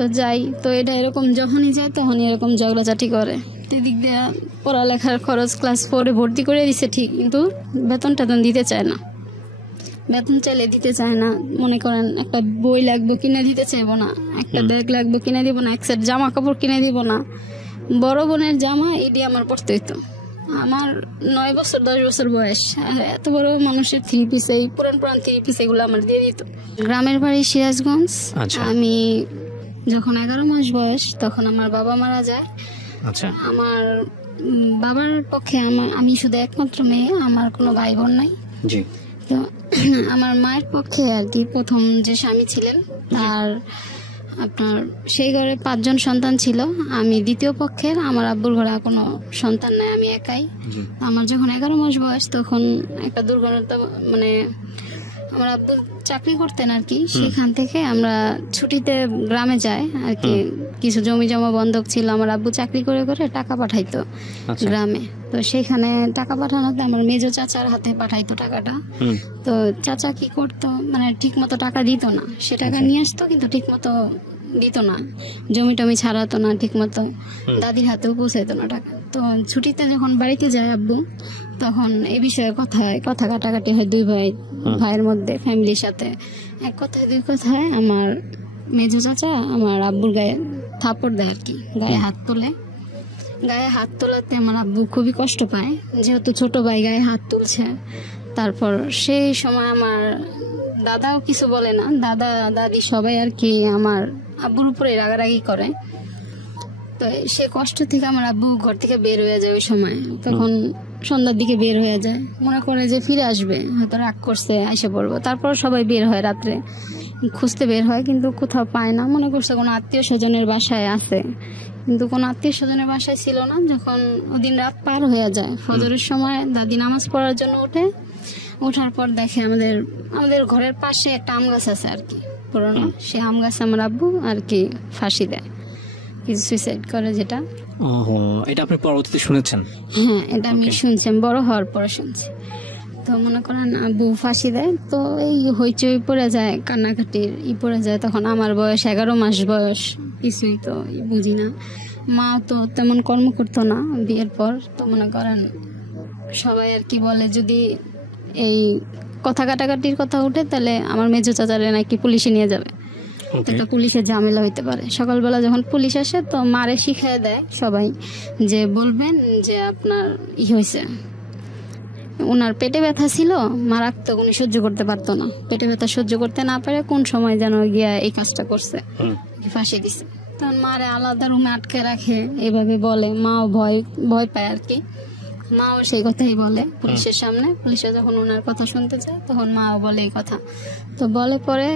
তো যাই, তো এটা এরকম যখনই যায় তখনই এরকম ঝগড়াঝাটি করে। এদিক দিয়ে পড়ালেখার খরচ ক্লাস 4-এ ভর্তি করে দিছে ঠিক, কিন্তু বেতন টেতন দিতে চায় না। বেতন চাইলে দিতে চায় না, মনে করেন একটা বই লাগবে কিনে দিতে চাইবো না, একটা ব্যাগ লাগবে কিনে দিব না, এক সেট জামা কাপড় কিনে দিব না। বড় বোনের জামা এটি আমার পড়তে হইতো। আমার 9 বছর 10 বছর বয়স, এত বড় মানুষের 3 পিস, এই পুরান 3 পিস এগুলো আমার দিয়ে দিত। গ্রামের বাড়ি সিরাজগঞ্জ। আমি যখন 11 মাস বয়স তখন আমার বাবা মারা যায়। আমার বাবার পক্ষে আমি শুধু একমাত্র মেয়ে, আমার কোনো ভাই বোন নাই। তো আমার মায়ের পক্ষে আর কি প্রথম যে স্বামী ছিলেন তার আপনার সেই ঘরে 5 জন সন্তান ছিল, আমি দ্বিতীয় পক্ষের। আমার আব্বুর ঘরে কোনো সন্তান নাই, আমি একাই। আমার যখন 11 মাস বয়স তখন একটা দুর্ঘটনা, মানে আমার আব্বু চাকরি করতেন আর কি, সেখান থেকে আমরা ছুটিতে গ্রামে যাই আর কি। কিছু জমি জমা বন্ধক ছিল, আমার আব্বু চাকরি করে করে টাকা পাঠাইতো গ্রামে। তো সেখানে টাকা পাঠানোতে আমার মেজো চাচার হাতে পাঠাইতো টাকাটা। তো চাচা কি করতো, মানে ঠিক মতো টাকা দিত না, সে টাকা নিয়ে আসতো কিন্তু ঠিক মতো দিত না, জমি টমি ছাড়াতো না ঠিক মতো, দাদির হাতেও পৌঁছাইতো না টাকা। তো ছুটিতে যখন বাড়িতে যায় আব্বু, তখন এই বিষয়ে কথা কাটাকাটি হয় দুই ভাইয়ের মধ্যে, ফ্যামিলির সাথে। এক কথায় দুই কথায় আমার মেজো চাচা আমার আব্বুর গায়ে থাপড় দেয় আর কি, গায়ে হাত তোলাতে আমার আব্বু খুবই কষ্ট পায়, যেহেতু ছোট ভাই গায়ে হাত তুলছে। তারপর সেই সময় আমার দাদাও কিছু বলে না, দাদা দাদি সবাই আর কি আমার আব্বুর উপরে রাগারাগি করে। তো সে কষ্ট থেকে আমার আব্বু ঘর থেকে বের হয়ে যায় ওই সময়। তখন সন্ধ্যার দিকে বের হয়ে যায়, মনে করে যে ফিরে আসবে, হয়তো রাগ করছে এসে পড়বো। তারপর সবাই বের হয়, রাত্রে খুঁজতে বের হয়, কিন্তু কোথাও পায় না। মনে করছে কোনো আত্মীয় স্বজনের বাসায় আছে, কিন্তু কোনো আত্মীয় স্বজনের বাসায় ছিল না। যখন ওদিন রাত পার হয়ে যায়, ফজরের সময় দাদি নামাজ পড়ার জন্য ওঠার পর দেখে আমাদের ঘরের পাশে একটা আম গাছ আছে আর কি পুরোনো, সে আম গাছে আমার আব্বু আর কি ফাঁসি দেয়, কিছু সুইসাইড করে। যেটা এটা আপনি পরবর্তীতে শুনেছেন? হ্যাঁ, এটা আমি শুনছি, বড় হওয়ার পরে শুনছি। তো মনে করেন আব্বু ফাঁসি দেয়, তো এই হইচই পড়ে যায়, কান্নাকাটির পড়ে যায়। তখন আমার বয়স 11 মাস বয়স, কিছুই তো বুঝি না। মা তো তেমন কর্ম করতো না বিয়ের পর। তো মনে করেন সবাই আর কি বলে, যদি এই কথা কাটাকাটির কথা উঠে তাহলে আমার মেজো চাচারে নাকি পুলিশে নিয়ে যাবে, একটা পুলিশের ঝামেলা হইতে পারে। সকালবেলা যখন পুলিশ আসে তো মারে শিখিয়ে দেয় সবাই, যে বলবেন যে আপনার হয়েছে, ওনার পেটে ব্যথা ছিল মারাত্মক, উনি সহ্য করতে পারতো না, পেটে ব্যথা সহ্য করতে না পারে কোন সময় যেন গিয়া এই কাজটা করছে, ফাঁসি দিছে। তখন মারে আলাদা রুমে আটকে রাখে, এইভাবে বলে। মাও ভয় পায় আর কি, মাও সেই কথাই বলে পুলিশের সামনে। পুলিশে যখন ওনার কথা শুনতে যায় তখন মাও বলে এই কথা। তো বলে পরে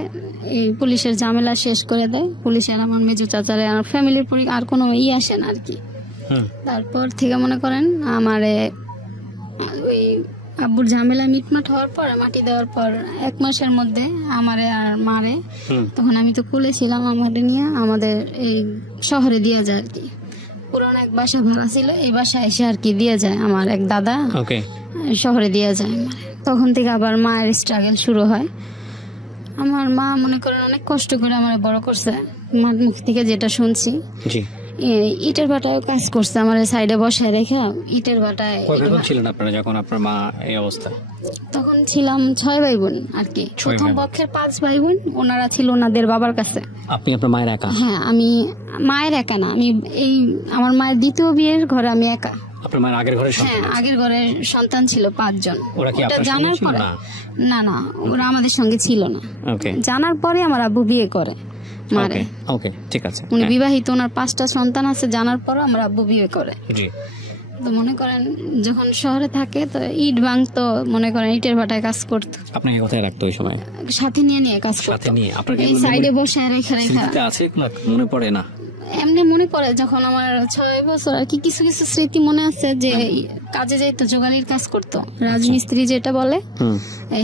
এই পুলিশের ঝামেলা শেষ করে দেয় পুলিশের। আমার মেজো চাচারে আমার ফ্যামিলির আর কোনো আসে না আর কি। তারপর থেকে মনে করেন আমারে ওই আব্বুর ঝামেলা মিটমাট হওয়ার পর, মাটি দেওয়ার পর 1 মাসের মধ্যে আমারে আর মারে, তখন আমি তো কোলে ছিলাম, আমাদের নিয়ে আমাদের এই শহরে দিয়ে যায় আর কি। পুরনো এক বাসা ভাড়া ছিল, এই বাসায় এসে আর কি দিয়ে যায় আমার এক দাদা, শহরে দিয়ে যায়। তখন থেকে আবার মায়ের স্ট্রাগল শুরু হয়। আমার মা মনে করেন অনেক কষ্ট করে আমার বড় করছে, মার মুখ থেকে যেটা শুনছি। ইটের ভাটায় কাজ করছে, আমার সাইডে বসায় রেখে ইটের ভাটায়। ছিলেন আপনারা যখন আপনার মা এই অবস্থা? তখন ছিলাম 6 ভাই বোন আর কি। প্রথম পক্ষের 5 ভাই বোন, ওনারা ছিল ওনাদের বাবার কাছে। আপনি আপনার মায়ের একা? হ্যাঁ, আমি মায়ের একা না, আমি আমার মায়ের দ্বিতীয় বিয়ের ঘরে আমি একা। আপনার মায়ের আগের ঘরে? হ্যাঁ, আগের ঘরে সন্তান ছিল 5 জন। ওরা কি আপনার জানার পরে? না, ওরা আমাদের সঙ্গে ছিল না। জানার পরে আমার আব্বু বিয়ে করে মারে। ঠিক আছে, উনি বিবাহিত, ওনার 5টা সন্তান আছে। জানার পর আমার আব্বু বিয়ে করে। তো মনে করেন যখন শহরে থাকে তো ইট ভাঙতো, মনে করেন ইটের ভাটায় কাজ করতো। আপনাকে কোথায় রাখতো ওই সময়? সাথে নিয়ে কাজ করতো, এই সাইডে বসে রেখে আছে, মনে পড়ে না? এমনি মনে পড়ে যখন আমার 6 বছর আর কি, কিছু কিছু স্মৃতি মনে আছে। যে কাজে যাইতো, জোগালির কাজ করতো, রাজমিস্ত্রি যেটা বলে,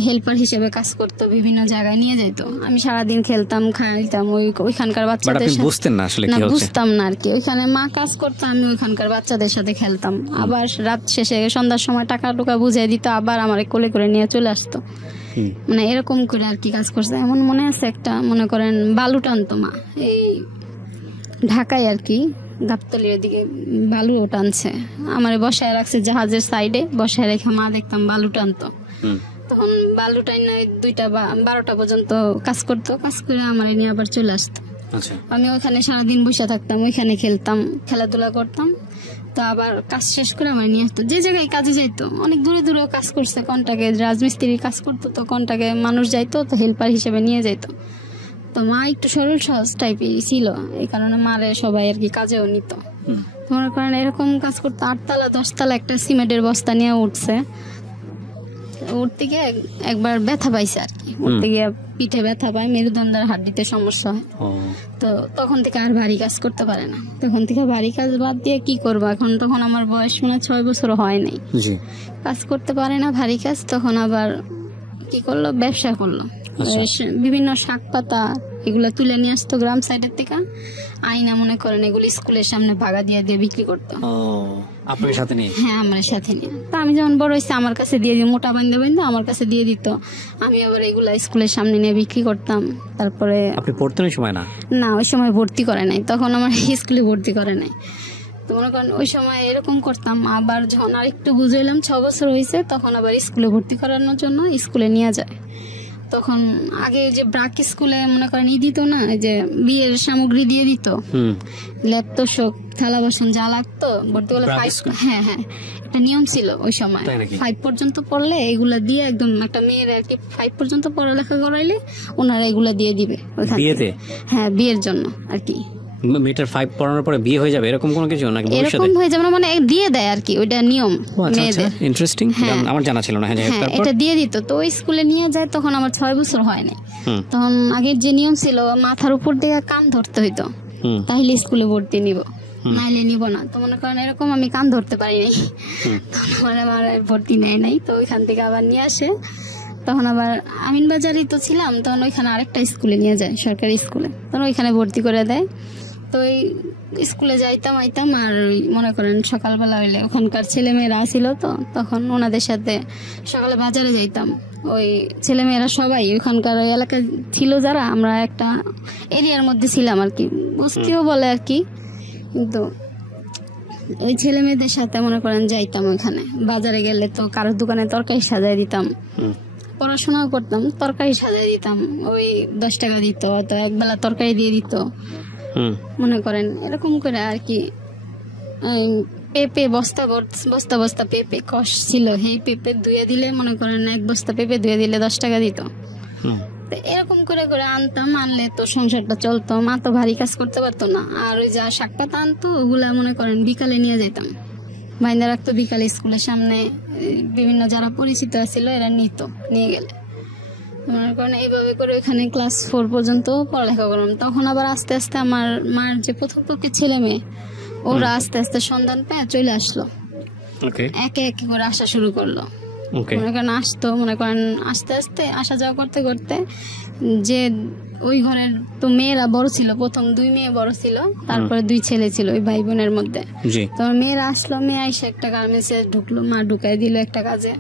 হেল্পার হিসেবে কাজ করতো, বিভিন্ন জায়গায় নিয়ে যেত। আমি সারাদিন খেলতাম, খাইতাম ওইখানকার বাচ্চাদের সাথে। বুঝতেন না আসলে কি হচ্ছে? বুঝতাম না আর কি। ওইখানে মা কাজ করতো, আমি ওইখানকার বাচ্চাদের সাথে খেলতাম। আবার রাত শেষে সন্ধ্যার সময় টাকা টুকা বুঝিয়ে দিত, আবার আমার কোলে করে নিয়ে চলে আসতো। মানে এরকম করে আর কি কাজ করছে। এমন মনে আছে একটা, মনে করেন বালু টানতো মা, এই ঢাকায় আর কি, গাবতলির ওদিকে বালু টানছে, আমার বসায় রাখছে জাহাজের সাইডে, বসায় রেখে মা দেখতাম বালু টানতো। তখন বালু টাইনে 2টা বা 12টা পর্যন্ত কাজ করতো, কাজ করে আমার নিয়ে আবার চলে আসতো। আমি ওখানে সারাদিন বসে থাকতাম, ওইখানে খেলতাম, খেলাধুলা করতাম। তো আবার কাজ শেষ করে আমার নিয়ে আসতো, যে জায়গায় কাজে যাইতো, অনেক দূরে দূরেও কাজ করছে, কন্টাকে রাজমিস্ত্রির কাজ করতো, তো কন্টাকে মানুষ যাইতো, তো হেল্পার হিসেবে নিয়ে যাইতো। তো মা একটু সরল সহজ টাইপের ছিল, এই কারণে মারে সবাই আর কি কাজেও নিত। মনে করেন এরকম কাজ করতো, 8 তলা 10 তলা একটা সিমেন্টের বস্তা নিয়ে উঠছে, উঠতে গিয়ে একবার ব্যথা পাইছে আর কি, উঠতে গিয়ে পিঠে ব্যথা পায়, মেরুদণ্ডের হাড্ডিতে সমস্যা হয়। তো তখন থেকে আর ভারী কাজ করতে পারে না। তখন থেকে ভারী কাজ বাদ দিয়ে কি করবো, এখন তখন আমার বয়স 6 বছর হয় নাই, কাজ করতে পারে না ভারী কাজ। তখন আবার কি করলো, ব্যবসা করলো। বিভিন্ন শাক পাতা এগুলা তুলে নিয়ে আসতো গ্রাম সাইডের থেকে, আইনা মনে করেন এগুলো স্কুলের সামনে ভাগা দিয়ে দিয়ে বিক্রি করতো। আপনার সাথে নিয়ে? হ্যাঁ, আমার সাথে নিয়ে। তো আমি যখন বড় হয়েছি আমার কাছে দিয়ে দিত, মোটা বান্ধে বান্ধে আমার কাছে দিয়ে দিত, আমি আবার এগুলা স্কুলের সামনে নিয়ে বিক্রি করতাম। তারপরে আপনি পড়তেন ওই সময়? না, ওই সময় ভর্তি করে নাই, তখন আমার স্কুলে ভর্তি করে নাই। তো মনে করেন ওই সময় এরকম করতাম। আবার যখন আর একটু বুঝাইলাম, 6 বছর হয়েছে, তখন আবার স্কুলে ভর্তি করানোর জন্য স্কুলে নিয়ে যায়। তখন আগে যে ব্রাক স্কুলে মনে করেন দিত না, যে বিয়ের সামগ্রী দিয়ে দিত, ল্যাপ তোষক থালা বাসন যা লাগতো ভর্তি করলে। হ্যাঁ হ্যাঁ, একটা নিয়ম ছিল ওই সময়, 5 পর্যন্ত পড়লে এগুলা দিয়ে একদম একটা মেয়ের আর কি 5 পর্যন্ত পড়ালেখা করাইলে ওনারা এগুলা দিয়ে দিবে বিয়েতে। হ্যাঁ, বিয়ের জন্য আর কি। মিটার 5 পড়ানোর পরে বিয়ে হয়ে যাবে এরকম কোনো কিছু নাকি? এরকম হয়ে যাবে মানে দিয়ে দেয় আর কি, ওইটা নিয়ম মেয়েদের। ইন্টারেস্টিং, আমার জানা ছিল না। হ্যাঁ, এটা দিয়ে দিত। তো ওই স্কুলে নিয়ে যায়, তখন আমার 6 বছর হয় নাই। তখন আগের যে নিয়ম ছিল, মাথার উপর দিয়ে কান ধরতে হইতো, তাহলে স্কুলে ভর্তি নিব, নাইলে নিব না। তো মনে করেন এরকম আমি কান ধরতে পারি নাই, তখন আমার ভর্তি নেয় নাই। তো ওইখান থেকে আবার নিয়ে আসে। তখন আবার আমিনবাজারই তো ছিলাম, তখন ওইখানে আরেকটা স্কুলে নিয়ে যায়, সরকারি স্কুলে, তখন ওইখানে ভর্তি করে দেয়। তো ওই স্কুলে যাইতাম আইতাম, আর মনে করেন সকালবেলা হইলে ওখানকার ছেলেমেয়েরা ছিল, তো তখন ওনাদের সাথে সকালে বাজারে যাইতাম। ওই ছেলেমেয়েরা সবাই ওইখানকার এলাকায় ছিল, যারা আমরা একটা এরিয়ার মধ্যে ছিলাম আর কি, বস্তিও বলে আর কি। কিন্তু ওই ছেলে মেয়েদের সাথে মনে করেন যাইতাম ওইখানে। বাজারে গেলে তো কারোর দোকানে তরকারি সাজাই দিতাম, পড়াশোনাও করতাম, তরকারি সাজাই দিতাম, ওই 10 টাকা দিত, তো একবেলা তরকারি দিয়ে দিত। মনে করেন এরকম করে আর কি। পেঁপে বস্তা বস্তা পেঁপে কষ ছিল, এই পেঁপে ধুয়ে দিলে মনে করেন 1 বস্তা পেঁপে ধুয়ে দিলে 10 টাকা দিত। এরকম করে করে আনতাম, আনলে তো সংসারটা চলতো। মা তো ভারী কাজ করতে পারতো না। আর ওই যা শাক পাতা আনতো ওগুলা মনে করেন বিকালে নিয়ে যেতাম, বাইন্দা রাখতো বিকালে স্কুলের সামনে। বিভিন্ন যারা পরিচিত ছিল এরা নিয়ে গেলে মনে করেন এইভাবে করে ওইখানে ক্লাস 4 পর্যন্ত পড়ালেখা করলাম। তখন আবার আস্তে আস্তে আমার মার যে প্রথম পক্ষের ছেলে মেয়ে, ওরা আস্তে আস্তে সন্ধান পেয়ে চলে আসলো, একে একে করে আসা শুরু করলো। মনে করেন আসতো, মনে করেন আস্তে আস্তে আসা যাওয়া করতে করতে, যে ওই ঘরের তো মেয়েরা বড় ছিল, প্রথম 2 মেয়ে বড় ছিল, তারপরে 2 ছেলে ছিল ওই ভাই বোনের মধ্যে। তো মেয়েরা আসলো, মেয়ে এসে একটা গার্মেন্টসে ঢুকলো, মা ঢুকাই দিল একটা কাজে।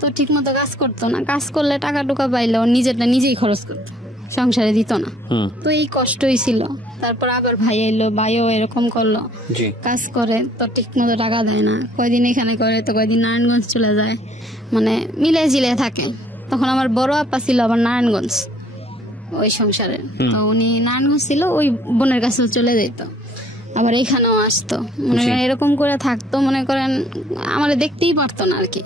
তো ঠিক মতো কাজ করতো না, কাজ করলে টাকা টুকা পাইলেও নিজেরটা নিজেই খরচ করতো, সংসারে দিত না। তো এই কষ্টই ছিল। তারপর আবার ভাই এলো, ভাইও এরকম করলো, কাজ করে তো ঠিক মতো টাকা দেয় না, কয়দিন এখানে করে তো কয়দিন নারায়ণগঞ্জ চলে যায়, মানে মিলে জিলে থাকে। তখন আমার বড় আপা ছিল আবার নারায়ণগঞ্জ ওই সংসারে, তো উনি নারায়ণগঞ্জ ছিল, ওই বোনের কাছেও চলে যেত, আবার এখানেও আসতো। মনে করেন এরকম করে থাকতো। মনে করেন আমার দেখতেই পারতো না আর কি,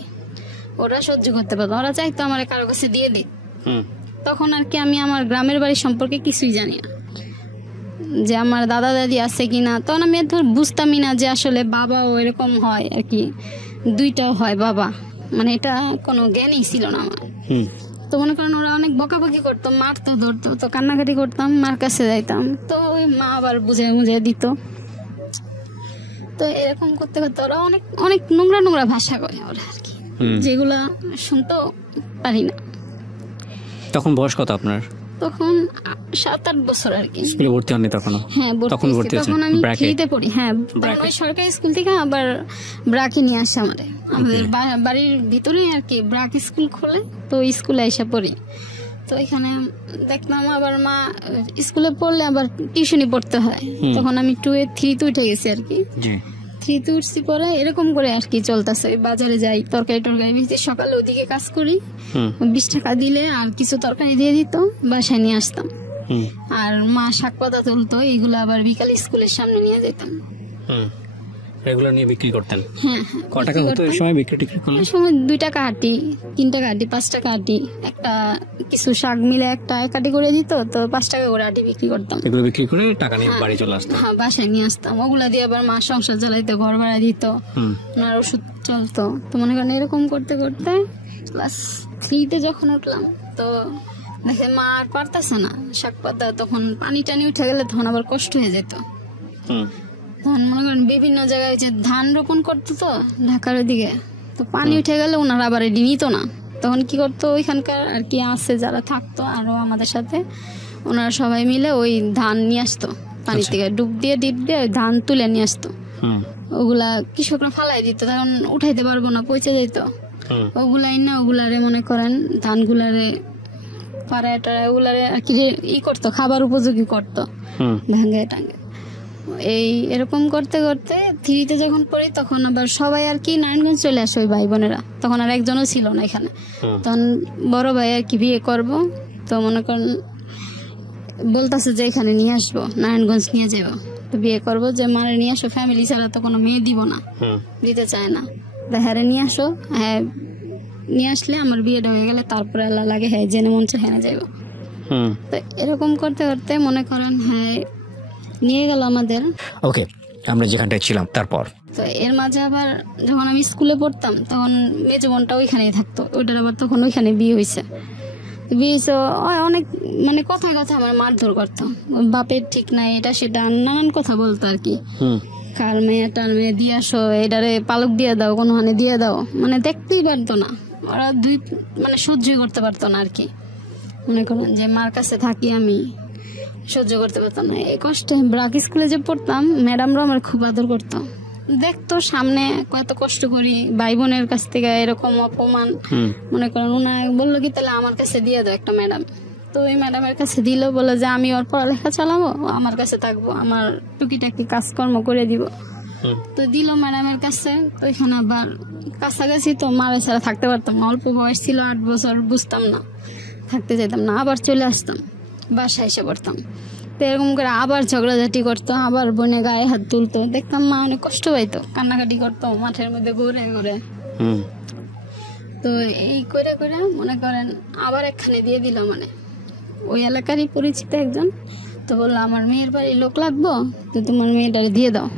ওরা সহ্য করতে পারতো, ওরা চাইতো আমার কারো কাছে দিয়ে দিই। তখন আর কি আমি আমার গ্রামের বাড়ি সম্পর্কে কিছুই জানি না, যে আমার দাদা দাদি আছে কিনা। তখন আমি বুঝতামই না যে আসলে বাবাও এরকম হয় আর কি, 2টাও হয় বাবা, মানে এটা কোনো জ্ঞানই ছিল না আমার। তো মনে করেন ওরা অনেক বকাবকি করতো, মারতো ধরতো, তো কান্নাকাটি করতাম, মার কাছে যাইতাম, তো ওই মা আবার বুঝে দিত। তো এরকম করতে করতে ওরা অনেক অনেক নোংরা নোংরা ভাষা কয় ওরা আর কি, যেগুলা শুনতেও পারি না। তখন বয়স কত আপনার? তখন 7-8 বছর আর কি। স্কুলে ভর্তি হননি তখন? হ্যাঁ, তখন আমি ফ্রিতে পড়ি। হ্যাঁ, সরকারি স্কুল থেকে আবার ব্রাকে নিয়ে আসে আমাদের বাড়ির ভিতরে আর কি, ব্রাক স্কুল খোলে, তো স্কুলে এসে পড়ি। তো তো এখানে দেখলাম আবার মা স্কুলে পড়লে আবার টিউশনি পড়তে হয়, তখন আমি 2-3 উঠে গেছি আর কি। 3 উঠছি পরে এরকম করে আর কি চলতেছে, বাজারে যাই তরকারি বেশি, সকালে ওদিকে কাজ করি, 20 টাকা দিলে আর কিছু তরকারি দিয়ে দিত, বাসায় নিয়ে আসতাম। আর মা শাক পাতা তুলতো, এইগুলো আবার বিকাল স্কুলের সামনে নিয়ে যেতাম। এগুলো নিয়ে বিক্রি করতেন? হ্যাঁ, কত টাকা হতো এই সময় বিক্রি টিক্রি করলে? এই সময় 2 টাকা আটি, 3 টাকা আটি, 5 টাকা আটি, একটা কিছু শাক মিলে একটা এক আটি করে দিত, তো 5 টাকা করে আটি বিক্রি করতাম। এগুলো বিক্রি করে টাকা নিয়ে বাড়ি চলে আসতাম? হ্যাঁ, বাসায় নিয়ে আসতাম। ওগুলা দিয়ে আবার মা সংসার চালাইতো, ঘর ভাড়া দিত, ওনার ওষুধ চলতো। তো মনে করেন এরকম করতে করতে ক্লাস 3-তে যখন উঠলাম, তো দেখে মা আর পারতেছে না শাক পাতা, তখন পানি টানি উঠে গেলে তখন আবার কষ্ট হয়ে যেত। তখন মনে করেন বিভিন্ন জায়গায় যে ধান রোপণ করতো তো ঢাকার ওদিকে, তো পানি উঠে গেলে ওনারা আবার এটি নিত না। তখন কি করতো, ওইখানকার আর কি আছে যারা থাকতো আরো আমাদের সাথে, ওনারা সবাই মিলে ওই ধান নিয়ে আসতো পানি থেকে, ডুব দিয়ে ওই ধান তুলে নিয়ে আসতো। ওগুলা কৃষকরা ফালাই দিত, তখন উঠাইতে পারবো না, পচে যেত। ওগুলাই না, ওগুলারে মনে করেন ধানগুলারে পাড়ায় টাড়ায় ওগুলারে আর কি করতো, খাবার উপযোগী করতো, ভাঙে টাঙ্গে। এরকম করতে করতে 3-তে যখন পড়ি, তখন আবার সবাই আর কি নারায়ণগঞ্জ চলে আসে, ওই ভাই বোনেরা। তখন আর একজনও ছিল না এখানে। তখন বড় ভাই আর কি বিয়ে করব, তো মনে করেন বলতেছে যে এখানে নিয়ে আসবো, নারায়ণগঞ্জ নিয়ে যাবো, তো বিয়ে করবো, যে মারে নিয়ে আসো, ফ্যামিলি ছাড়া তো কোনো মেয়ে দিব না, দিতে চায় না, হ্যাঁ নিয়ে আসো। হ্যাঁ, নিয়ে আসলে আমার বিয়েটা হয়ে গেলে তারপরে আল্লাহ লাগে হ্যাঁ জেনে মন চায় হ্যাঁ যাইব। তো এরকম করতে করতে মনে করেন হ্যাঁ নিয়ে গেল আমাদের। ওকে, আমরা যেখানটায় ছিলাম তারপর তো এর মাঝে আবার যখন আমি স্কুলে পড়তাম, তখন মেজো বোনটা ওইখানেই থাকতো, ওইটার আবার তখন ওইখানে বিয়ে হয়েছে। অনেক মানে কথায় কথা আমার মারধর করতো, বাপের ঠিক নাই এটা সেটা নানান কথা বলতো আর কি। কার মেয়ে টার মেয়ে দিয়ে আসো, এটারে পালক দিয়ে দাও, কোনো হানে দিয়ে দাও, মানে দেখতেই পারতো না ওরা, মানে সহ্য করতে পারতো না আর কি। মনে করেন যে মার কাছে থাকি আমি, সহ্য করতে পারতাম না এই কষ্ট। ব্রাক স্কুলে যে পড়তাম, ম্যাডামরা আমার খুব আদর করতো, দেখতো সামনে কত কষ্ট করি, ভাই বোনের কাছ থেকে এরকম অপমান। মনে করেন ওনা বললো কি তাহলে আমার কাছে দিয়ে দাও একটা ম্যাডাম, তো ওই ম্যাডামের কাছে দিল, বলে যে আমি ওর পড়ালেখা চালাবো, আমার কাছে থাকবো, আমার টুকিটাকি কাজকর্ম করে দিব। তো দিল ম্যাডামের কাছে। তো এখানে আবার কাছাকাছি, তো মারে ছাড়া থাকতে পারতাম না, অল্প বয়স ছিল 8 বছর, বুঝতাম না, থাকতে চাইতাম না, আবার চলে আসতাম, বাসায় এসে পড়তাম। তো এরকম করে আবার ঝগড়াঝাটি করতো, আবার বোনে গায়ে হাত তুলতো, দেখতাম মা অনেক কষ্ট পাইতো, কান্নাকাটি করতো মাঠের মধ্যে ঘুরে ঘুরে। তো এই করে করে মনে করেন আবার একখানে দিয়ে দিল, মানে ওই এলাকারই পরিচিত একজন, তো বললো আমার মেয়ের বাড়ি লোক লাগবো, তো তোমার মেয়েটারে দিয়ে দাও।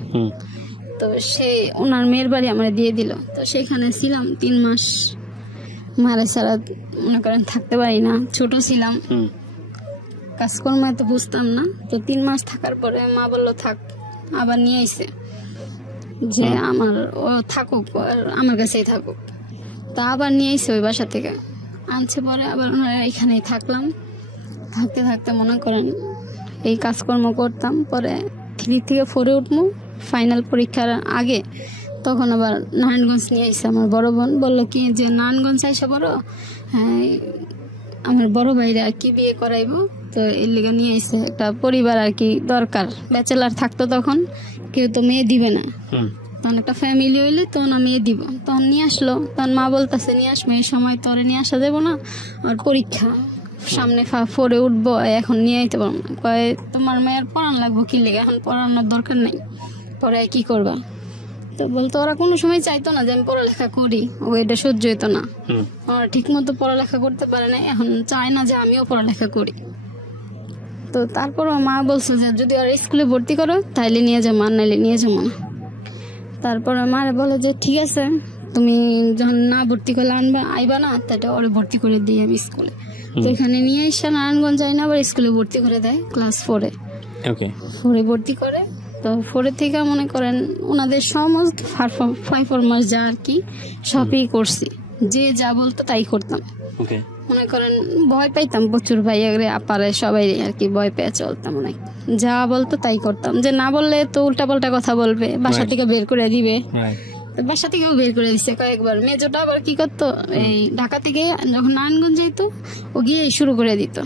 তো সে ওনার মেয়ের বাড়ি আমার দিয়ে দিল। তো সেখানে ছিলাম 3 মাস, মারে ছাড়া মনে করেন থাকতে পারি না, ছোট ছিলাম, কাজকর্ম এত বুঝতাম না। তো 3 মাস থাকার পরে মা বললো থাক, আবার নিয়ে আইছে যে আমার ও থাকুক, আমার কাছেই থাকুক। তা আবার নিয়ে আইছে ওই বাসা থেকে, আনছে পরে আবার ওনারা এখানেই থাকলাম। থাকতে থাকতে মনে করেন এই কাজকর্ম করতাম। পরে 3 থেকে 4-এ উঠবো, ফাইনাল পরীক্ষার আগে, তখন আবার নারায়ণগঞ্জ নিয়ে আইসে আমার বড় বোন, বললো কি যে নারায়ণগঞ্জ আইসা বড়, হ্যাঁ আমার বড় ভাইরা আর কি বিয়ে করাইবো, তো এর লিগে নিয়ে আইসে, একটা পরিবার আর কি দরকার, ব্যাচেলার থাকতো তখন, কেউ তো মেয়ে দিবে না, তখন একটা ফ্যামিলি হইলে তখন মেয়ে দিব। তখন নিয়ে আসলো, তখন মা বলতেছে নিয়ে আসবো, এই সময় তোরে নিয়ে আসা যাবো না, আর পরীক্ষা সামনে 4-এ উঠবো, এখন নিয়ে আইতে পারবো না। কয়ে তোমার মেয়ের পড়ান লাগবো কি লেগে, এখন পড়ানোর দরকার নেই, পরে কি করবা। তো বলতো ওরা কোনো সময় চাইতো না যে আমি পড়ালেখা করি, ও এটা সহ্য হইতো না, ওরা ঠিক মতো পড়ালেখা করতে পারে না, এখন চায় না যে আমিও পড়ালেখা করি। তো তারপর মা বলছে যে যদি ওরা স্কুলে ভর্তি করো তাইলে নিয়ে যাবো, আর নাইলে নিয়ে যাবো না। তারপর মারে বলে যে ঠিক আছে, তুমি যখন না ভর্তি করলে আইবা না, তাহলে ওরে ভর্তি করে দিই আমি স্কুলে। তো এখানে নিয়ে এসে নারায়ণগঞ্জ যাই না, আবার স্কুলে ভর্তি করে দেয় ক্লাস 4-এ। 4-এ ভর্তি করে। তো 4-এ থেকে মনে করেন ওনাদের সমস্ত পারফরমেন্স যা আর কি সবই করছি, যে যা বলতো তাই করতাম। মনে করেন ভয় পাইতাম প্রচুর, ভাইয়ারে আপারে সবাই আর কি ভয় পেয়ে চলতাম, অনেক যা বলতো তাই করতাম, যে না বললে তো উল্টা পাল্টা কথা বলবে, বাসা থেকে বের করে দিবে, তো বাসা থেকেও বের করে দিচ্ছে কয়েকবার। মেজোটা আবার কি করতো, এই ঢাকা থেকে যখন নারায়ণগঞ্জ যাইতো ও গিয়ে শুরু করে দিত।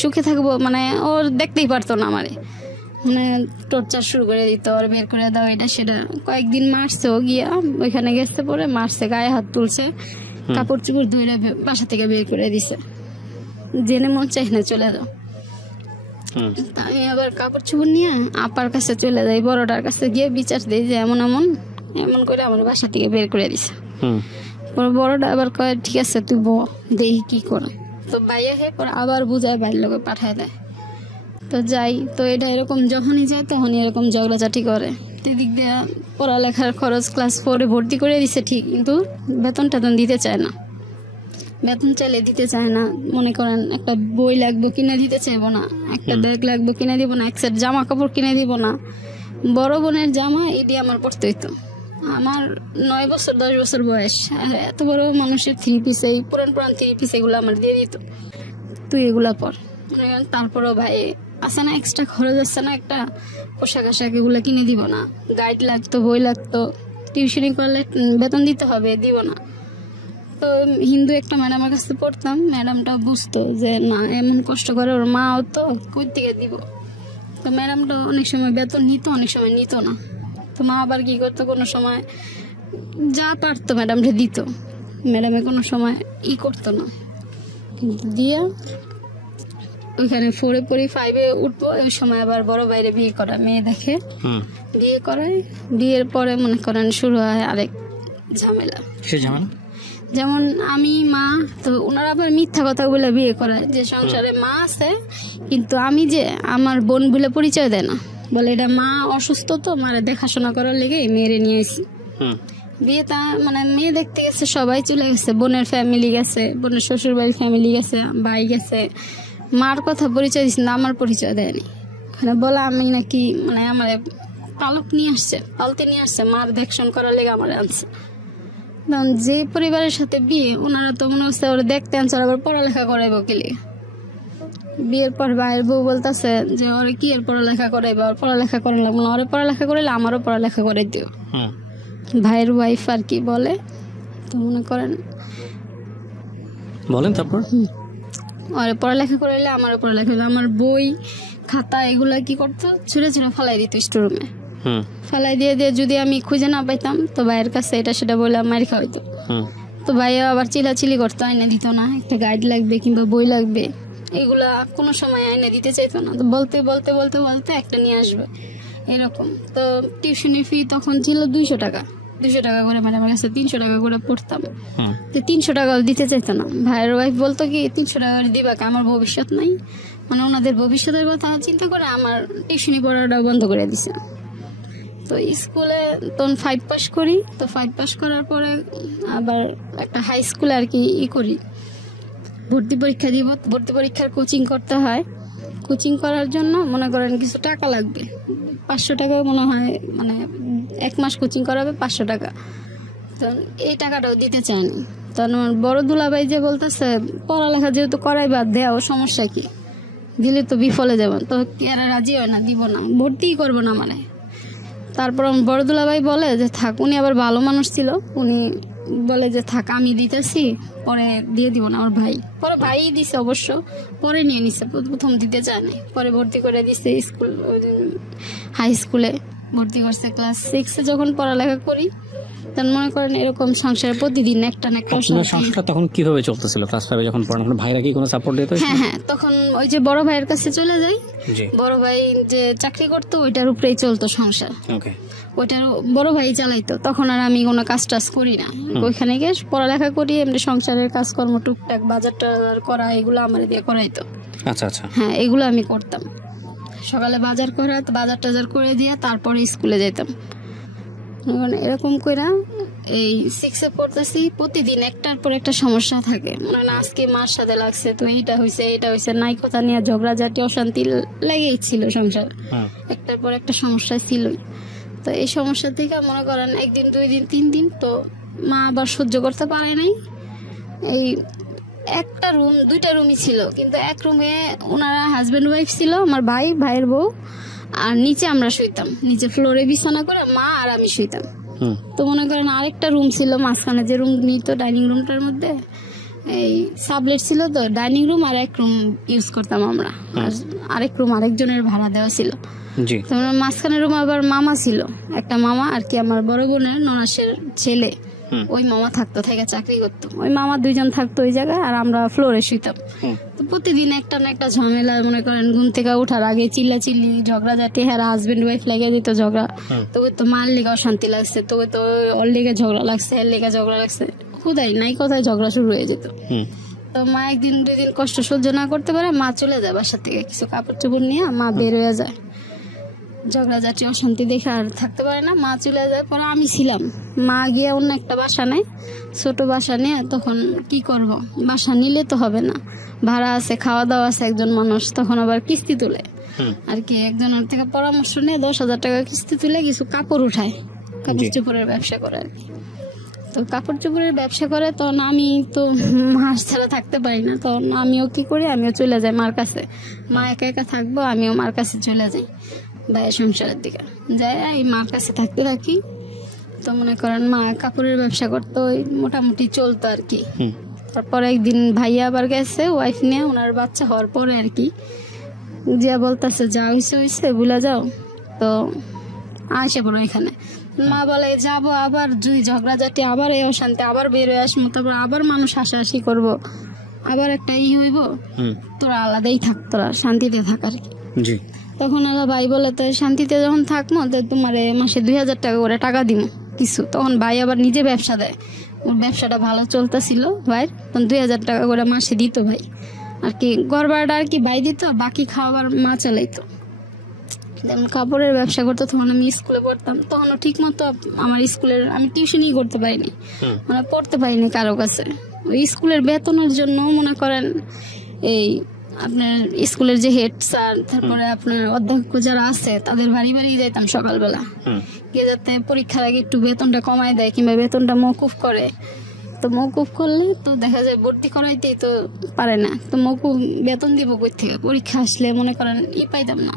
সুখে থাকবো মানে ওর দেখতেই পারতো না আমারে, মানে টর্চার শুরু করে দিত, ওর বের করে দাও এটা সেটা। কয়েকদিন মারছে ও গিয়া, ওইখানে গেছে পরে মারছে, গায়ে হাত তুলছে, কাপড় চোপড় ধুয়ে বাসা থেকে বের করে দিছে, জেনে মন চাই না চলে যাও। আমি আবার কাপড় চোপড় নিয়ে আপার কাছে চলে যাই, বড়টার কাছে গিয়ে বিচার দিই যে এমন এমন এমন করে আমার বাসা থেকে বের করে দিছে। বড়টা আবার কয় ঠিক আছে তুই দেখি কি করে, তো বাইয়া হে পরে আবার বুঝায় বাইরের লোকে পাঠায় দেয়। তো যাই, তো এটা এরকম যখনই যায় তখনই এরকম ঝগড়াঝাটি করে। এদিক দিয়ে পড়ালেখার খরচ ক্লাস 4-এ ভর্তি করে দিছে ঠিক, কিন্তু বেতন টেতন দিতে চায় না। বেতন চাইলে দিতে চায় না, মনে করেন একটা বই লাগবে কিনে দিতে চাইবো না, একটা ব্যাগ লাগবে কিনে দিব না, এক সেট জামা কাপড় কিনে দিব না। বড় বোনের জামা এটি আমার পড়তে হইতো, আমার 9 বছর 10 বছর বয়স, এত বড় মানুষের 3 পিস, এই পুরান 3 পিস এগুলো আমার দিয়ে দিত, তুই এগুলা পর। তারপরও ভাই আছে না এক্সট্রা খরচ আছে না, একটা পোশাক আশাক এগুলো কিনে দিব না, গাইড লাগতো, বই লাগতো, টিউশনি করলে বেতন দিতে হবে, দিব না। তো হিন্দু একটা ম্যাডামের কাছে পড়তাম, ম্যাডামটা বুঝতো যে না এমন কষ্ট করে ওর মাও, তো কই থেকে দিব। তো ম্যাডামটা অনেক সময় বেতন নিত, অনেক সময় নিত না। তো মা আবার কি করতো, কোনো সময় যা পারতো ম্যাডামটা দিত, ম্যাডামে কোনো সময় করতো না, কিন্তু দিয়া ওইখানে 4-এ পড়ি, 5-এ উঠবো, ওই সময় আবার বড় বাইরে বিয়ে করা মেয়ে দেখে বিয়ে করায়। বিয়ের পরে মনে করেন শুরু হয় আরেক ঝামেলা। যেমন আমি মা, তো ওনারা আবার মিথ্যা কথা বলে বিয়ে করায় যে সংসারে মা আছে, কিন্তু আমি যে আমার বোন বলে পরিচয় দেয় না, বলে এটা মা অসুস্থ, তো মারা দেখাশোনা করার লেগে মেয়েরে নিয়ে এসি। বিয়ে তা মানে মেয়ে দেখতে গেছে, সবাই চলে গেছে, বোনের ফ্যামিলি গেছে, বোনের শ্বশুর বাড়ির ফ্যামিলি গেছে, ভাই গেছে, মার কথা পরিচয় দিচ্ছে না, আমার পরিচয় দেয়নি। মানে বলা আমি নাকি মানে আমার পালক নিয়ে আসছে, পালতে নিয়ে আসছে, মার দেখশন করার লেগে আমার আনছে। যে পরিবারের সাথে বিয়ে, ওনারা তো মনে হচ্ছে ওরা দেখতে আনছে, আবার পড়ালেখা করাইব কিলি। বিয়ের পর ভাইয়ের বউ বলতেছে যে ওরা কি এর পড়ালেখা করাইবে, ওর পড়ালেখা করানো লাগবে না, ওরা পড়ালেখা করাইলে আমারও পড়ালেখা করে দিও। ভাইয়ের ওয়াইফ আর কি বলে, তো মনে করেন বলেন তারপর ওরা পড়ালেখা করাইলে আমারও পড়ালেখা হইলো। আমার বই খাতা এগুলা কি করতো, ছুঁড়ে ছুঁড়ে ফালাই দিত স্টোরুমে, ফালাই দিয়ে দিয়ে যদি আমি খুঁজে না পাইতাম তো ভাইয়ের কাছে এটা সেটা বলে মার খাওয়াইতো। তো ভাইয়া আবার চিলাচিলি করতো, আইনে দিত না, একটা গাইড লাগবে কিংবা বই লাগবে, এগুলা কোনো সময় আইনে দিতে চাইতো না। তো বলতে বলতে বলতে বলতে একটা নিয়ে আসবে এরকম। তো টিউশনি ফি তখন ছিল 200 টাকা, 200 টাকা করে ম্যাডামের কাছে 300 টাকা করে পড়তাম। তো 300 টাকাও দিতে চাইতো না। ভাইয়ের ওয়াইফ বলতো কি 300 টাকা করে দিবা, আমার ভবিষ্যৎ নাই, মানে ওনাদের ভবিষ্যতের কথা চিন্তা করে আমার টিউশনি পড়াটাও বন্ধ করে দিছে। তো স্কুলে তখন 5 পাস করি, তো 5 পাস করার পরে আবার একটা হাই স্কুলে আর কি করি, ভর্তি পরীক্ষা দিব। ভর্তি পরীক্ষার কোচিং করতে হয়, কোচিং করার জন্য মনে করেন কিছু টাকা লাগবে, 500 টাকা মনে হয়, মানে 1 মাস কোচিং করাবে 500 টাকা। তো এই টাকাটাও দিতে চায়নি। তখন আমার বড় দুলাভাই যে বলতেছে পড়ালেখা যেহেতু করাই বাদ দেওয়া, সমস্যা কি, দিলে তো বিফলে যাবেন, তো এরা রাজি হয় না, দিব না, ভর্তিই করবো না মানে। তারপর আমার বড় দুলাভাই বলে যে থাক, উনি আবার ভালো মানুষ ছিল, উনি বলে যে থাক আমি দিতেছি, পরে দিয়ে দিব না। আমার ভাই পরে ভাই দিছে অবশ্য, পরে নিয়ে নিছে, প্রথম দিতে চায়নি, পরে ভর্তি করে দিছে স্কুল, হাই স্কুলে ভর্তি করছে। ক্লাস 6-এ যখন পড়ালেখা করি তখন মনে করেন এরকম সংসারে প্রতিদিন একটা না একটা সংসারটা তখন কিভাবে চলতেছিল? ক্লাস 5-এ যখন পড়ানো, ভাইরা কি কোনো সাপোর্ট দিত? হ্যাঁ হ্যাঁ, তখন ওই যে বড় ভাইয়ের কাছে চলে যাই, বড় ভাই যে চাকরি করতো ওইটার উপরেই চলতো সংসার, ওইটার বড় ভাই চালাইতো। তখন আর আমি কোনো কাজ টাজ করি না, ওইখানে গিয়ে পড়ালেখা করি, এমনি সংসারের কাজকর্ম টুকটাক বাজার টাজার করা এগুলো আমার দিয়ে করাইতো। আচ্ছা আচ্ছা, হ্যাঁ এগুলো আমি করতাম, সকালে বাজার করা, বাজার টাজার করে দিয়ে তারপরে স্কুলে যেতাম। এরকম করে এই 6-এ পড়তেছি, প্রতিদিন একটার পর একটা সমস্যা থাকে, মনে হয় আজকে মার সাথে লাগছে, তো এইটা হয়েছে নাই কথা নিয়ে ঝগড়াঝাটি অশান্তি লেগেই ছিল সংসার, একটার পর একটা সমস্যা ছিল। তো এই সমস্যা থেকে মনে করেন 1 দিন 2 দিন 3 দিন, তো মা আবার সহ্য করতে পারে নাই। এই একটা রুম 2টা রুমই ছিল, কিন্তু এক রুমে ওনারা হাজব্যান্ড ওয়াইফ ছিল, আমার ভাইয়ের বউ, আর নিচে আমরা শুইতাম, নিচে ফ্লোরে বিছানা করে মা আর আমি শুইতাম। তো মনে করেন আরেকটা রুম ছিল মাঝখানে, যে রুম নিত ডাইনিং রুমটার মধ্যে এই সাবলেট ছিল, তো ডাইনিং রুম আর এক রুম ইউজ করতাম আমরা, আর আরেক রুম আরেকজনের ভাড়া দেওয়া ছিল। জি। তো মাঝখানের রুম আবার মামা ছিল, একটা মামা আর কি, আমার বড় বোনের ননাসের ছেলে, ওই মামা থাকতো, থেকে চাকরি করতো, ওই মামা দুইজন থাকতো ওই জায়গায়, আর আমরা ফ্লোরে শুইতাম। তো প্রতিদিন একটা না একটা ঝামেলা, মনে করেন ঘুম থেকে ওঠার আগে চিল্লাচিল্লি ঝগড়াঝাটি, হ্যাঁ হাজবেন্ড ওয়াইফ লাগিয়ে দিত ঝগড়া, তবে তো মার লেগে অশান্তি লাগছে, তবে তো ওর লেগে ঝগড়া লাগছে, এর লেগে ঝগড়া লাগছে, খুদাই নাই কোথায় ঝগড়া শুরু হয়ে যেত। তো মা একদিন দুই কষ্ট সহ্য না করতে পারে, মা চলে যায় বাসা থেকে, কিছু কাপড় চোপড় নিয়ে মা বের হয়ে যায়, ঝগড়াঝাটি অশান্তি দেখে আর থাকতে পারে না, মা চলে যায়। পরে আমি ছিলাম, মা গিয়ে অন্য একটা বাসা নেয়, ছোট বাসা নিয়ে, তখন কি করব, বাসা নিলে তো হবে না, ভাড়া আছে, খাওয়া দাওয়া আছে, একজন মানুষ, তখন আবার কিস্তি তুলে আর কি, একজনের থেকে পরামর্শ নিয়ে 10,000 টাকা কিস্তি তুলে কিছু কাপড় উঠায়, কাপড় চোপড়ের ব্যবসা করে আর কি। তো কাপড় চোপড়ের ব্যবসা করে, তখন আমি তো মাস ছাড়া থাকতে পারি না, তখন আমিও কি করি, আমিও চলে যাই মার কাছে, মা একা একা থাকবো, আমিও মার কাছে চলে যাই, ভাইয়ের সংসারের দিকে যাই, এই মার কাছে থাকতে থাকি। তো মনে করেন মা কাপড়ের ব্যবসা করতো, ওই মোটামুটি চলতো আর কি। তারপরে একদিন ভাইয়া আবার গেছে ওয়াইফ নিয়ে, ওনার বাচ্চা হওয়ার পরে আর কি, যা বলতেছে যা হয়েছে হয়েছে ভুলে যাও, তো আসে পড়ো এখানে। মা বলে যাবো, আবার যদি ঝগড়াঝাটি, আবার এই অশান্তি, আবার বের হয়ে আসবো, তারপর আবার মানুষ হাসাহাসি করবো, আবার একটা হইব, তোরা আলাদাই থাক, তোরা শান্তিতে থাক আর কি। জি। তখন এলা ভাই বলে, তো শান্তিতে যখন থাকবো, তো তোমার মাসে 2,000 টাকা করে টাকা দিব কিছু। তখন ভাই আবার নিজে ব্যবসা দেয়, ওর ব্যবসাটা ভালো চলতেছিল ভাইয়ের, তখন 2,000 টাকা করে মাসে দিত ভাই আর কি, ঘর ভাড়াটা আর কি ভাই দিত, বাকি খাওয়াবার মা চালাইতো। যেমন কাপড়ের ব্যবসা করতো, তখন আমি স্কুলে পড়তাম, তখনও ঠিক মতো আমার স্কুলের আমি টিউশনই করতে পারিনি, মানে পড়তে পারিনি কারো কাছে। ওই স্কুলের বেতনের জন্য মনে করেন এই আপনার স্কুলের যে হেড স্যার, তারপরে আপনার অধ্যক্ষ যারা আছে, তাদের বাড়ি বাড়ি যাইতাম সকালবেলা গিয়ে, যাতে পরীক্ষার আগে একটু বেতনটা কমায় দেয়, কিংবা বেতনটা মওকুফ করে। তো মওকুফ করলে তো দেখা যায় ভর্তি করাইতেই তো পারে না, তো মওকুফ বেতন দিব কই থেকে, পরীক্ষা আসলে মনে করেন পাইতাম না,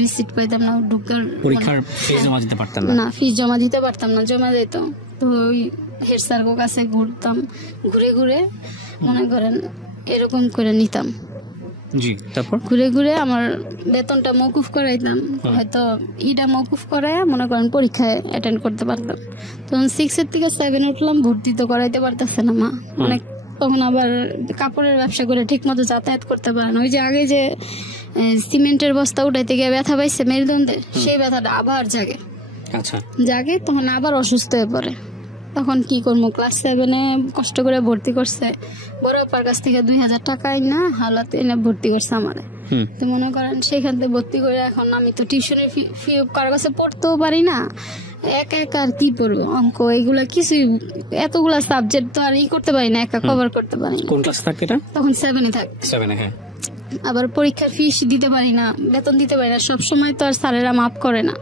রিসিট পাইতাম না, ঢুকার পরীক্ষার ফিস জমা দিতে পারতাম না, ফিস জমা দিতে পারতাম না, জমা যেত। তো ওই হেড স্যারের কাছে ঘুরতাম, ঘুরে ঘুরে মনে করেন এরকম করে নিতাম। জি। তারপর ঘুরে ঘুরে আমার বেতনটা মওকুফ করাইতাম, হয়তো ইটা মওকুফ করে মনে করেন পরীক্ষায় অ্যাটেন্ড করতে পারতাম। তখন 6 থেকে 7 উঠলাম, ভর্তি তো করাইতে পারতেছে না মা, অনেক। তখন আবার কাপড়ের ব্যবসা করে ঠিক মতো যাতায়াত করতে পারে না, ওই যে আগে যে সিমেন্টের বস্তা উঠাইতে গিয়ে ব্যথা পাইছে মেরুদণ্ডে, সেই ব্যথাটা আবার জাগে। আচ্ছা। জাগে, তখন আবার অসুস্থ হয়ে পড়ে। তখন কি করবো, ক্লাস 7-এ কষ্ট করে ভর্তি করছে, বড় আপার কাছ থেকে 2,000 টাকা না হালাতে এনে ভর্তি করছে আমারে। তো মনে করেন সেখান থেকে ভর্তি করে, এখন আমি তো টিউশনের ফি কারোর কাছে পড়তেও পারি না, একা একা আর কি পড়বো, অঙ্ক এগুলা কিছুই, এতগুলা সাবজেক্ট তো আর করতে পারি না, একা কভার করতে পারি না। কোন ক্লাস থাকে এটা? তখন 7-এ থাক। 7-এ। হ্যাঁ। আবার পরীক্ষার ফিস দিতে পারি না, বেতন দিতে পারি না, সবসময় তো আর স্যারেরা মাফ করে না।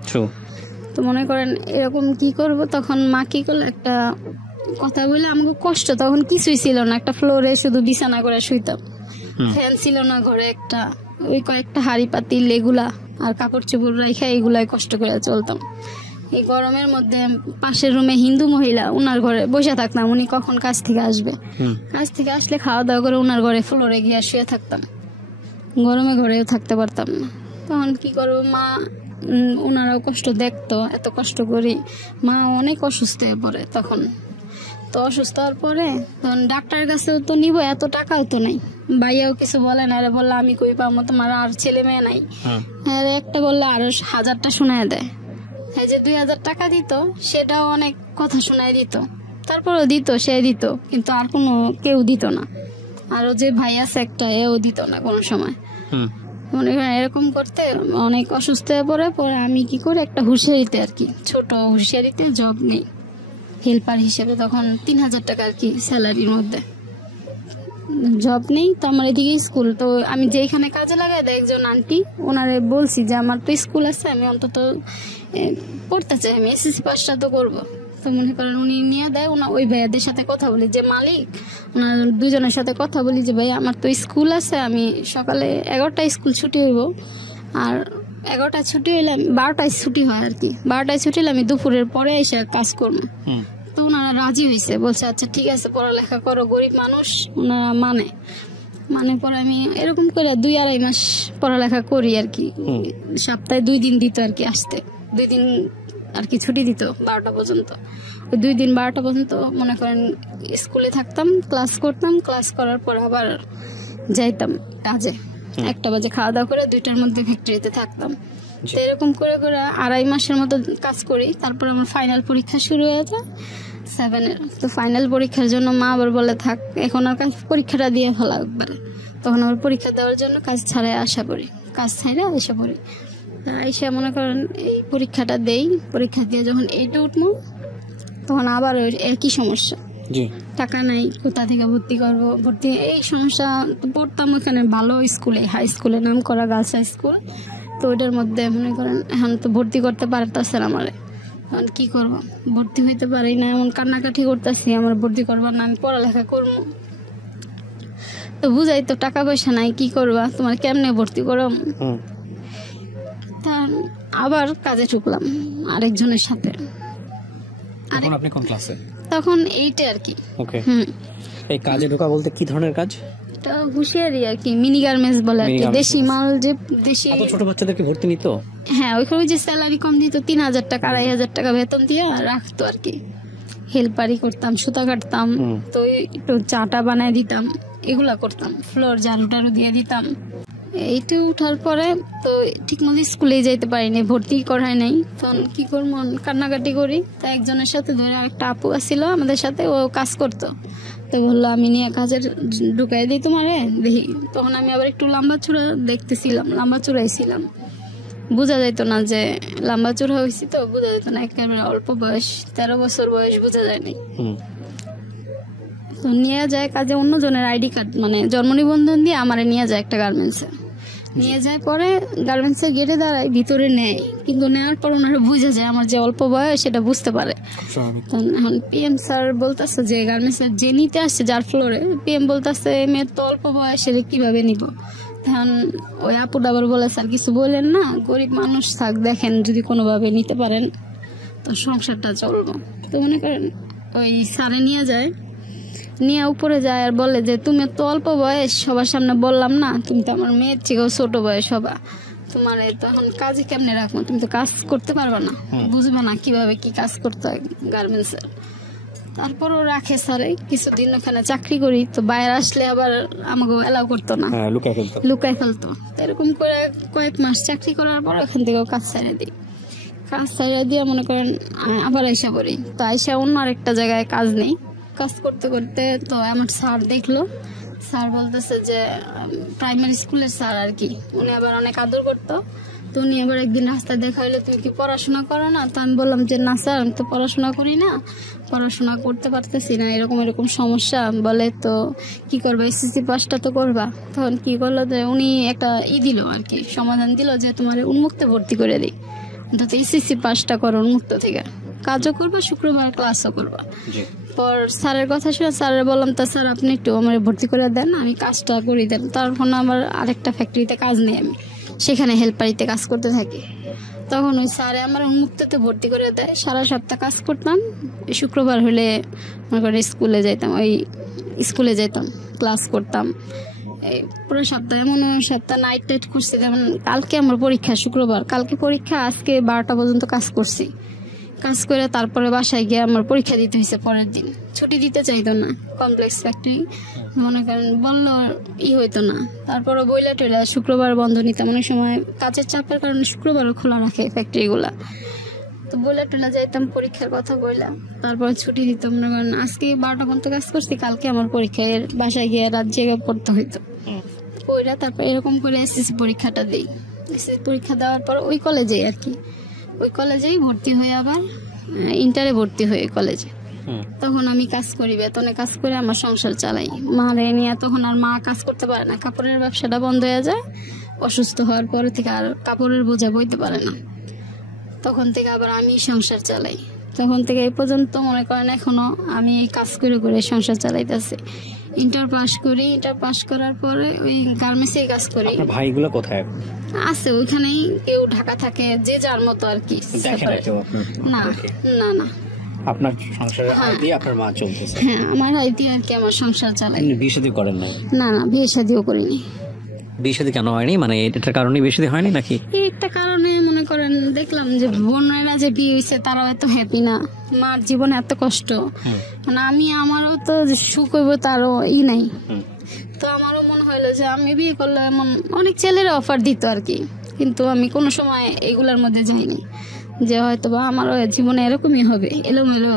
তো মনে করেন এরকম কি করব, তখন মা কি করলো, একটা কথা বলে, আমাকে কষ্ট তখন কিছুই ছিল না, একটা ফ্লোরে শুধু বিছানা করে শুইতাম, ফ্যান ছিল না ঘরে, একটা ওই কয়েকটা হাড়ি পাতিল এগুলা আর কাপড় চোপড় রাখা, এগুলাই কষ্ট করে চলতাম। এই গরমের মধ্যে পাশের রুমে হিন্দু মহিলা, উনার ঘরে বসে থাকতাম, উনি কখন কাজ থেকে আসবে, কাজ থেকে আসলে খাওয়া দাওয়া করে উনার ঘরে ফ্লোরে গিয়ে শুয়ে থাকতাম, গরমে ঘরেও থাকতে পারতাম না। তখন কি করবো, মা ওনারাও কষ্ট দেখতো, এত কষ্ট করি, মা অনেক অসুস্থ হয়ে পড়ে তখন। তো অসুস্থ হওয়ার পরে তখন ডাক্তারের কাছেও তো নিব, এত টাকাও তো নাই, ভাইয়াও কিছু বলে না, আরে বললো আমি কই পাবো, তোমার আর ছেলে মেয়ে নাই, হ্যাঁ একটা বললো আরো 1,000টা শোনায় দেয়, এই যে 2,000 টাকা দিত, সেটাও অনেক কথা শোনায় দিত, তারপরেও দিত, সে দিত, কিন্তু আর কোনো কেউ দিত না, আরো যে ভাই আছে একটা, এও দিত না কোনো সময়। মনে করেন এরকম করতে অনেক অসুস্থ হয়ে পড়ে। পরে আমি কি করি, একটা হুঁশিয়ারিতে আর কি, ছোট হুঁশিয়ারিতে জব নেই হেল্পার হিসেবে, তখন 3,000 টাকা আর কি স্যালারির মধ্যে জব নেই। তো আমার এদিকে স্কুল, তো আমি যেখানে কাজে লাগাই দেয় একজন আন্টি, ওনারে বলছি যে আমার তো স্কুল আছে, আমি অন্তত পড়তে চাই, আমি এসএসসি পাসটা তো করবো। তো মনে করেন উনি নিয়ে দেয়, ওই ভাইয়াদের সাথে কথা বলি, যে মালিক, ওনার দুজনের সাথে কথা বলি যে ভাই আমার তো স্কুল আছে, আমি সকালে 11টায় স্কুল ছুটি হইব, আর 11টায় ছুটি হইলে 12টায় ছুটি হয় আর কি, 12টায় ছুটি হলে আমি দুপুরের পরে এসে কাজ করবো। তো ওনারা রাজি হয়েছে, বলছে আচ্ছা ঠিক আছে পড়ালেখা করো, গরিব মানুষ, ওনারা মানে পরে আমি এরকম করে 2-2.5 মাস পড়ালেখা করি আর কি। সপ্তাহে 2 দিন দিত আর কি আসতে, 2 দিন আর কি ছুটি দিত 12টা পর্যন্ত। ওই 2 দিন 12টা পর্যন্ত মনে করেন স্কুলে থাকতাম, ক্লাস করতাম, ক্লাস করার পর আবার যাইতাম কাজে। 1টা বাজে খাওয়া দাওয়া করে 2টার মধ্যে ফ্যাক্টরিতে থাকতাম। তো এরকম করে করে 2.5 মাসের মতো কাজ করি। তারপর আমার ফাইনাল পরীক্ষা শুরু হয়ে যায় 7-এর। তো ফাইনাল পরীক্ষার জন্য মা আবার বলে থাক এখন আর পরীক্ষাটা দিয়ে ফেলা একবারে। তখন আবার পরীক্ষা দেওয়ার জন্য কাজ ছাড়াই আশা করি, কাজ ছাড়া এসে পড়ি। এসে মনে করেন এই পরীক্ষাটা দেই, পরীক্ষা দিয়ে যখন 8-এ উঠবো তখন আবার ওই একই সমস্যা, টাকা নাই, কোথা থেকে ভর্তি করবো, ভর্তি এই সমস্যা। তো পড়তাম ওখানে ভালো স্কুলে, হাই স্কুলে, নাম করা গার্লস হাই স্কুল। তো ওইটার মধ্যে মনে করেন এখন তো ভর্তি করতে পারতেছে না আমারে, এখন কি করব, ভর্তি হইতে পারি না, এমন কান্নাকাটি করতেছি আমার ভর্তি করবার না, আমি পড়ালেখা করবো। তো বুঝাই তো টাকা পয়সা নাই, কি করবা, তোমার কেমনে ভর্তি করো। তা আবার কাজে ঢুকলাম আরেকজনের সাথে। এখন আপনি কোন ক্লাসে? তখন 8-এ আর কি। ওকে। এই কাজে ঢোকা বলতে কি ধরনের কাজ? এটা হুঁশিয়ারি আর কি, মিনি গার্মেন্টস বলে আর কি, দেশি মাল যে দেশি। এত ছোট বাচ্চাদেরকে ভর্তি নিত? হ্যাঁ, ওইখানে যে স্যালারি কম দিত, 3000 টাকা 2500 টাকা বেতন দিয়ে রাখতো আর কি। হেল্পারি করতাম, সুতা কাটতাম, তো একটু চাটা বানায় দিতাম, এগুলা করতাম, ফ্লোর ঝাড়ু টাড়ু দিয়ে দিতাম। এইটা উঠার পরে তো ঠিক মতো স্কুলে যাইতে পারিনি, ভর্তি করাই নাই। তখন কি করবো, কান্নাকাটি করি। তা একজনের সাথে ধরে একটা আপু আসছিল আমাদের সাথে, ও কাজ করতো। তো বললো আমি নিয়ে কাজের ঢুকাই দিই তোমারে, দেখি। তখন আমি আবার একটু লম্বা চূড়া দেখতেছিলাম, লম্বা চূড়াইছিলাম, বোঝা যাইতো না যে লম্বা চূড়া হয়েছি, তো বোঝা যেত না, একেবারে অল্প বয়স, 13 বছর বয়স, বোঝা যায়নি। তো নিয়ে যায় কাজে, অন্যজনের আইডি কার্ড মানে জন্ম নিবন্ধন দিয়ে আমারে নিয়ে যায় একটা গার্মেন্টসে, নিয়ে যায়। পরে গার্মেন্টসের গেটে দাঁড়ায়, ভিতরে নেয়, কিন্তু নেওয়ার পর ওনারা বুঝে যায় আমার যে অল্প বয়স সেটা বুঝতে পারে। এখন পিএম স্যার বলতেছে যে গার্মেন্টসের যে নিতে আসছে যার ফ্লোরে, পিএম বলতেছে মেয়ের তো অল্প বয়স, সেটা কিভাবে নিব। তখন ওই আপুটা আবার বলে স্যার কিছু বললেন না, গরিব মানুষ থাক, দেখেন যদি কোনোভাবে নিতে পারেন তো সংসারটা চলবো। তো মনে করেন ওই স্যারে নিয়ে যায়, নিয়ে উপরে যায় আর বলে যে তুমি তো অল্প বয়স, সবার সামনে বললাম না, তুমি তো আমার মেয়ের থেকেও ছোট বয়স হবা, তোমার তখন কাজে কেমনে রাখবো, তুমি তো কাজ করতে পারবা না, বুঝবে না কিভাবে কি কাজ করতে হয় গার্মেন্টসের। তারপরও রাখে স্যারে, কিছুদিন ওখানে চাকরি করি। তো বাইরে আসলে আবার আমাকে এলাও করতো না, লুকাই ফেলতো। এরকম করে কয়েক মাস চাকরি করার পর ওখান থেকেও কাজ ছেড়ে দিই। কাজ ছেড়ে দিয়ে মনে করেন আবার আইসা পড়ি। তো আইসা অন্য আরেকটা জায়গায় কাজ নেই, কাজ করতে করতে তো আমার স্যার দেখলো, স্যার বলতেছে যে প্রাইমারি স্কুলের স্যার আর কি, উনি আবার অনেক আদর করতো। তো উনি আবার একদিন রাস্তায় দেখা হইলো, তুমি কি পড়াশোনা করো না? তো আমি বললাম যে না স্যার, আমি তো পড়াশোনা করি না, পড়াশোনা করতে পারতেছি না, এরকম এরকম সমস্যা। বলে তো কি করবা, এসএসসি পাসটা তো করবা। তখন কি করলো যে উনি একটা দিল আর কি, সমাধান দিল যে তোমার উন্মুক্তে ভর্তি করে দিই, অন্তত এসএসসি পাসটা করো, উন্মুক্ত থেকে কাজও করবা, শুক্রবার ক্লাসও করবা। পর স্যারের কথা শুনে স্যারের বললাম, তা স্যার আপনি একটু আমার ভর্তি করে দেন, আমি কাজটা করি দেন। তারপর আমার আরেকটা ফ্যাক্টরিতে কাজ নেই, আমি সেখানে হেল্পারিতে কাজ করতে থাকি। তখন ওই স্যারে আমার উন্মুক্ততে ভর্তি করে দেয়, সারা সপ্তাহ কাজ করতাম, শুক্রবার হলে মনে করেন স্কুলে যাইতাম, ওই স্কুলে যেতাম, ক্লাস করতাম। এই পুরো সপ্তাহ, এমন সপ্তাহ নাইট টাইট করছি। যেমন কালকে আমার পরীক্ষা, শুক্রবার কালকে পরীক্ষা, আজকে 12টা পর্যন্ত কাজ করছি। কাজ করে তারপরে বাসায় গিয়ে আমার পরীক্ষা দিতে হয়েছে পরের দিন। ছুটি দিতে চাইতো না, কমপ্লেক্স ফ্যাক্টরি মনে করেন, বললো হইতো না। তারপরে বইলা টইলা শুক্রবার বন্ধ নিতাম, অনেক সময় কাজের চাপের কারণে শুক্রবারও খোলা রাখে ফ্যাক্টরিগুলা। তো বইলা টইলা যাইতাম, পরীক্ষার কথা বইলা, তারপরে ছুটি দিতাম। মনে করেন আজকে 12টা পর্যন্ত কাজ করছি, কালকে আমার পরীক্ষায় বাসায় গিয়ে রাত জেগে পড়তে হইতো। ওইরা তারপর এরকম করে এসএসসি পরীক্ষাটা দিই। এসএসসি পরীক্ষা দেওয়ার পর ওই কলেজে আর কি, ওই কলেজেই ভর্তি হয়ে আবার ইন্টারে ভর্তি হয়ে কলেজে। তখন আমি কাজ করি, বেতনে কাজ করে আমার সংসার চালাই। মারে নিয়ে তখন আর মা কাজ করতে পারে না, কাপড়ের ব্যবসাটা বন্ধ হয়ে যায়। অসুস্থ হওয়ার পর থেকে আর কাপড়ের বোঝা বইতে পারে না, তখন থেকে আবার আমি সংসার চালাই। তখন থেকে এই পর্যন্ত মনে করেন এখনো আমি কাজ করে করে সংসার চালাইতেছি। ইন্টার পাস করার পরে ওই গার্মেন্টসে কাজ করি। আপনার ভাইগুলো কোথায়? আছে ওইখানেই, কেউ ঢাকা থাকে, যে যার মতো আর কি। দেখে না কেউ আপনার? না না না। আপনার সংসারের আয় দিয়ে আপনার মা চলতেছে? হ্যাঁ, আমার আয় দিয়ে আর কি আমার সংসার চালাই। আপনি বিয়ে শাদী করেন না? না না, বিয়ে শাদিও করিনি। বিয়ে শাদী কেন হয়নি, মানে এটার কারণে বিয়ে শাদী হয়নি নাকি? এই একটা কারণে মনে করেন দেখলাম যে বোনেরা যে বিয়ে হয়েছে তারাও এত হ্যাপি না, মার জীবনে এত কষ্ট, মানে আমারও তো সুখ হইব তারও নাই। তো আমারও মনে হইলো যে আমি বিয়ে করলে এমন অনেক ছেলেরা অফার দিত আর কি, কিন্তু আমি কোনো সময় এগুলোর মধ্যে যাইনি যে হয়তো বা আমারও জীবনে এরকমই হবে এলোমেলো।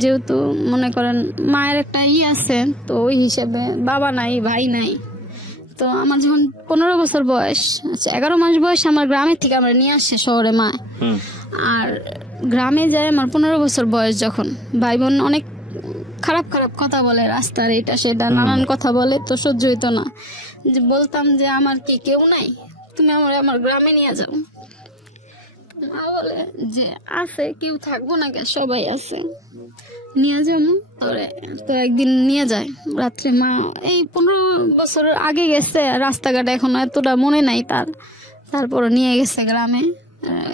যেহেতু মনে করেন মায়ের একটা আছে, তো ওই হিসেবে বাবা নাই, ভাই নাই। তো আমার যখন 15 বছর বয়স, 11 মাস বয়স, আমার গ্রামের থেকে আমরা নিয়ে আসছে শহরে মা। আর গ্রামে যায় আমার 15 বছর বয়স যখন, ভাই বোন অনেক খারাপ খারাপ কথা বলে, রাস্তার এটা সেটা নানান কথা বলে, তো সহ্য হইতো না। যে বলতাম যে আমার কি কেউ নাই, তুমি আমার গ্রামে নিয়ে যাও। মা বলে যে আছে, কেউ থাকবো না, সবাই আছে, নিয়ে যাবো। তো একদিন নিয়ে যায় রাত্রে। মা এই 15 বছর আগে গেছে, রাস্তাঘাট এখন এতটা মনে নাই তারপর নিয়ে গেছে গ্রামে।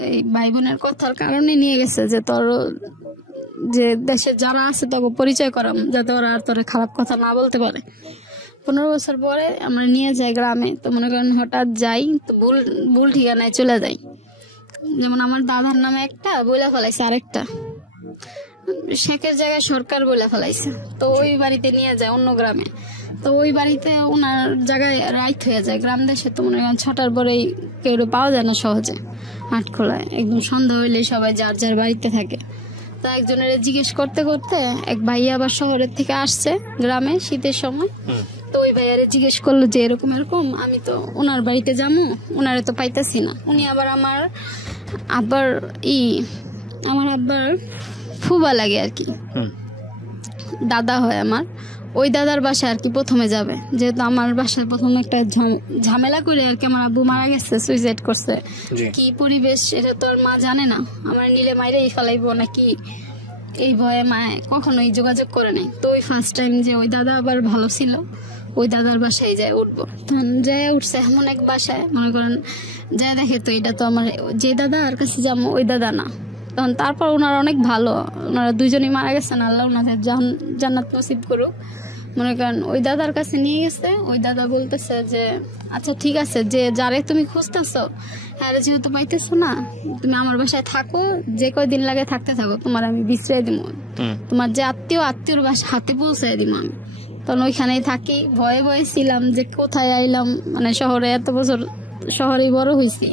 এই ভাই বোনের কথার কারণে নিয়ে গেছে, যে তোর যে দেশে যারা আছে তোকে পরিচয় করাম, যাতে ওরা আর তোর খারাপ কথা না বলতে পারে। 15 বছর পরে আমরা নিয়ে যাই গ্রামে। তো মনে করেন হঠাৎ যাই, তো ভুল ঠিকানায় চলে যাই। যেমন আমার দাদার নামে একটা বইলা ফেলাইছে, আরেকটা শেখের জায়গায় সরকার বইলা ফেলাইছে। তো ওই বাড়িতে নিয়ে যায় অন্য গ্রামে। তো ওই বাড়িতে ওনার জায়গায় রাইত হয়ে যায়। গ্রাম দেশে তো মনে করেন 6টার পরেই কেউ পাওয়া যায় না সহজে, আটখোলায় একদম সন্ধ্যা হইলে সবাই যার যার বাড়িতে থাকে। তো একজনের জিজ্ঞেস করতে করতে এক ভাইয়া আবার শহরের থেকে আসছে গ্রামে শীতের সময়। তো ওই ভাইয়ারে জিজ্ঞেস করলো যে এরকম এরকম, আমি তো ওনার বাড়িতে যাবো, ওনারে তো পাইতেছি না। উনি আবার আমার আব্বার ফুবা লাগে আর কি, দাদা হয় আমার। ওই দাদার বাসায় আর কি প্রথমে যাবে, যেহেতু আমার বাসায় প্রথমে একটা ঝামেলা করে আর কি আমার আব্বু মারা গেছে, সুইসাইড করছে। কি পরিবেশ এটা তো আর মা জানে না, আমার নিলে মাইরেই ফেলাইবো নাকি, এই ভয়ে মা কখনোই যোগাযোগ করে নাই। তো ওই ফার্স্ট টাইম যে ওই দাদা আবার ভালো ছিল, ওই দাদার বাসায় যায় উঠবো। তখন যায় উঠছে এমন এক বাসায়, মনে করেন যায় দেখে তো এটা তো আমার যে দাদা আর কাছে যাবো ওই দাদা না। তখন তারপর ওনারা অনেক ভালো, ওনারা দুজনই মারা গেছেন, আল্লাহ ওনাদের জান্নাত নসিব করুক। মনে করেন ওই দাদার কাছে নিয়ে গেছে। ওই দাদা বলতেছে যে আচ্ছা ঠিক আছে, যে যারে তুমি খুঁজতেছো হ্যাঁ যেহেতু পাইতেছো না, তুমি আমার বাসায় থাকো, যে কয়দিন লাগে থাকতে থাকো, তোমার আমি বিশ্রয় দিব, তোমার যে আত্মীয়র বাসা হাতে পৌঁছায় দিব আমি। তখন ওইখানেই থাকি। ভয়ে ভয়ে ছিলাম যে কোথায় আইলাম, মানে শহরে এত বছর শহরেই বড় হয়েছি,